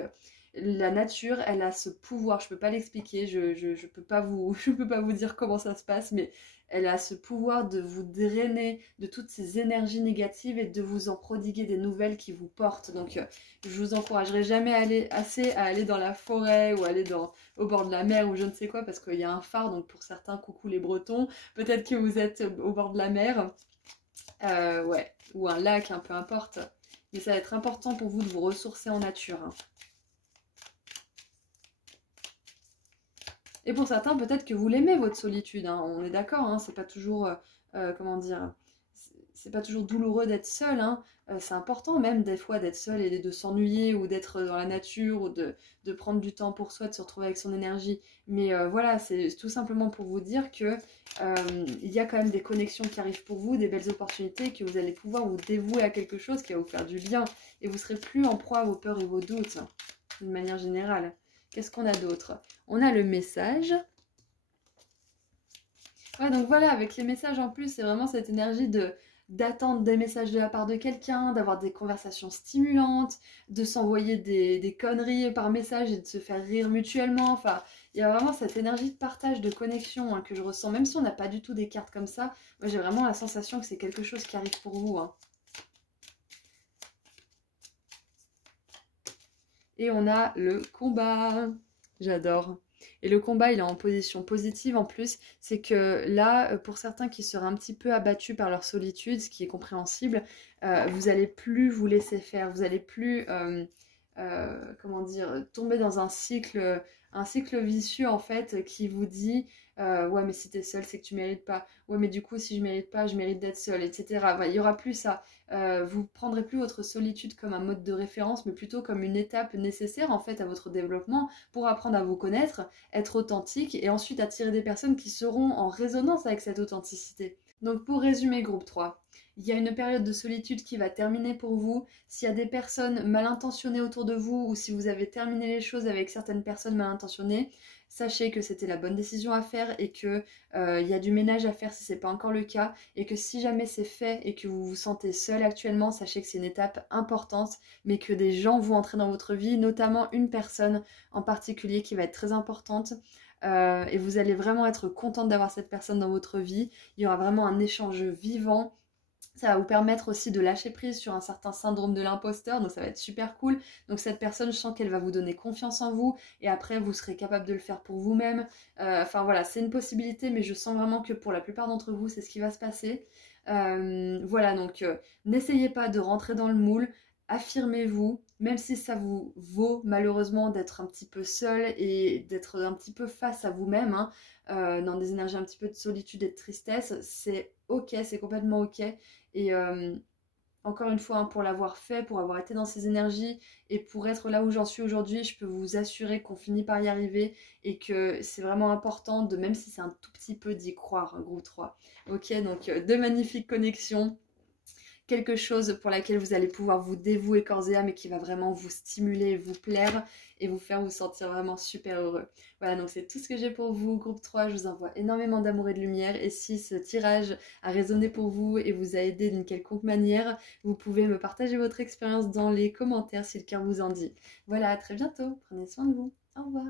la nature, elle a ce pouvoir, je peux pas l'expliquer, je peux pas vous, je peux pas vous dire comment ça se passe, mais elle a ce pouvoir de vous drainer de toutes ces énergies négatives et de vous en prodiguer des nouvelles qui vous portent. Donc je vous encouragerai jamais à aller dans la forêt ou aller au bord de la mer ou je ne sais quoi parce qu'il y a un phare, donc pour certains, coucou les Bretons, peut-être que vous êtes au bord de la mer, ouais, ou un lac, hein, peu importe. Mais ça va être important pour vous de vous ressourcer en nature, hein. Et pour certains, peut-être que vous l'aimez, votre solitude, hein. On est d'accord, hein, c'est pas toujours, comment dire, c'est pas toujours douloureux d'être seul, hein. C'est important même des fois d'être seul et de s'ennuyer ou d'être dans la nature ou de prendre du temps pour soi, de se retrouver avec son énergie. Mais voilà, c'est tout simplement pour vous dire que il y a quand même des connexions qui arrivent pour vous, des belles opportunités, que vous allez pouvoir vous dévouer à quelque chose qui va vous faire du bien et vous serez plus en proie à vos peurs et vos doutes, d'une manière générale. Qu'est-ce qu'on a d'autre? On a le message. Ouais, donc voilà, avec les messages en plus, c'est vraiment cette énergie de d'attendre des messages de la part de quelqu'un, d'avoir des conversations stimulantes, de s'envoyer des conneries par message et de se faire rire mutuellement. Enfin, il y a vraiment cette énergie de partage, de connexion, hein, que je ressens, même si on n'a pas du tout des cartes comme ça. Moi, j'ai vraiment la sensation que c'est quelque chose qui arrive pour vous, hein. Et on a le combat. J'adore. Et le combat, il est en position positive en plus. C'est que là, pour certains qui seraient un petit peu abattus par leur solitude, ce qui est compréhensible, vous allez plus vous laisser faire. Vous allez plus, comment dire, tomber dans un cycle vicieux en fait, qui vous dit ouais, mais si t'es seul, c'est que tu mérites pas. Ouais, mais du coup, si je mérite pas, je mérite d'être seule, etc. Enfin, il y aura plus ça. Vous prendrez plus votre solitude comme un mode de référence, mais plutôt comme une étape nécessaire en fait à votre développement pour apprendre à vous connaître, être authentique et ensuite attirer des personnes qui seront en résonance avec cette authenticité. Donc pour résumer, groupe 3, il y a une période de solitude qui va terminer pour vous. S'il y a des personnes mal intentionnées autour de vous ou si vous avez terminé les choses avec certaines personnes mal intentionnées, sachez que c'était la bonne décision à faire et que il y a du ménage à faire si ce n'est pas encore le cas et que si jamais c'est fait et que vous vous sentez seul actuellement, sachez que c'est une étape importante mais que des gens vont entrer dans votre vie, notamment une personne en particulier qui va être très importante. Et vous allez vraiment être contente d'avoir cette personne dans votre vie. Il y aura vraiment un échange vivant. Ça va vous permettre aussi de lâcher prise sur un certain syndrome de l'imposteur, donc ça va être super cool. Donc cette personne, je sens qu'elle va vous donner confiance en vous, et après vous serez capable de le faire pour vous-même. Enfin voilà, c'est une possibilité, mais je sens vraiment que pour la plupart d'entre vous, c'est ce qui va se passer. Voilà, donc n'essayez pas de rentrer dans le moule, affirmez-vous, même si ça vous vaut malheureusement d'être un petit peu seul et d'être un petit peu face à vous-même, hein, dans des énergies un petit peu de solitude et de tristesse, c'est ok, c'est complètement ok. Et encore une fois, hein, pour l'avoir fait, pour avoir été dans ces énergies et pour être là où j'en suis aujourd'hui, je peux vous assurer qu'on finit par y arriver et que c'est vraiment important de, même si c'est un tout petit peu, d'y croire, hein, groupe 3. Ok, donc de magnifiques connexions, quelque chose pour laquelle vous allez pouvoir vous dévouer corps et âme et qui va vraiment vous stimuler, vous plaire et vous faire vous sentir vraiment super heureux. Voilà, donc c'est tout ce que j'ai pour vous, groupe 3. Je vous envoie énormément d'amour et de lumière et si ce tirage a résonné pour vous et vous a aidé d'une quelconque manière, vous pouvez me partager votre expérience dans les commentaires si le cœur vous en dit. Voilà, à très bientôt. Prenez soin de vous. Au revoir.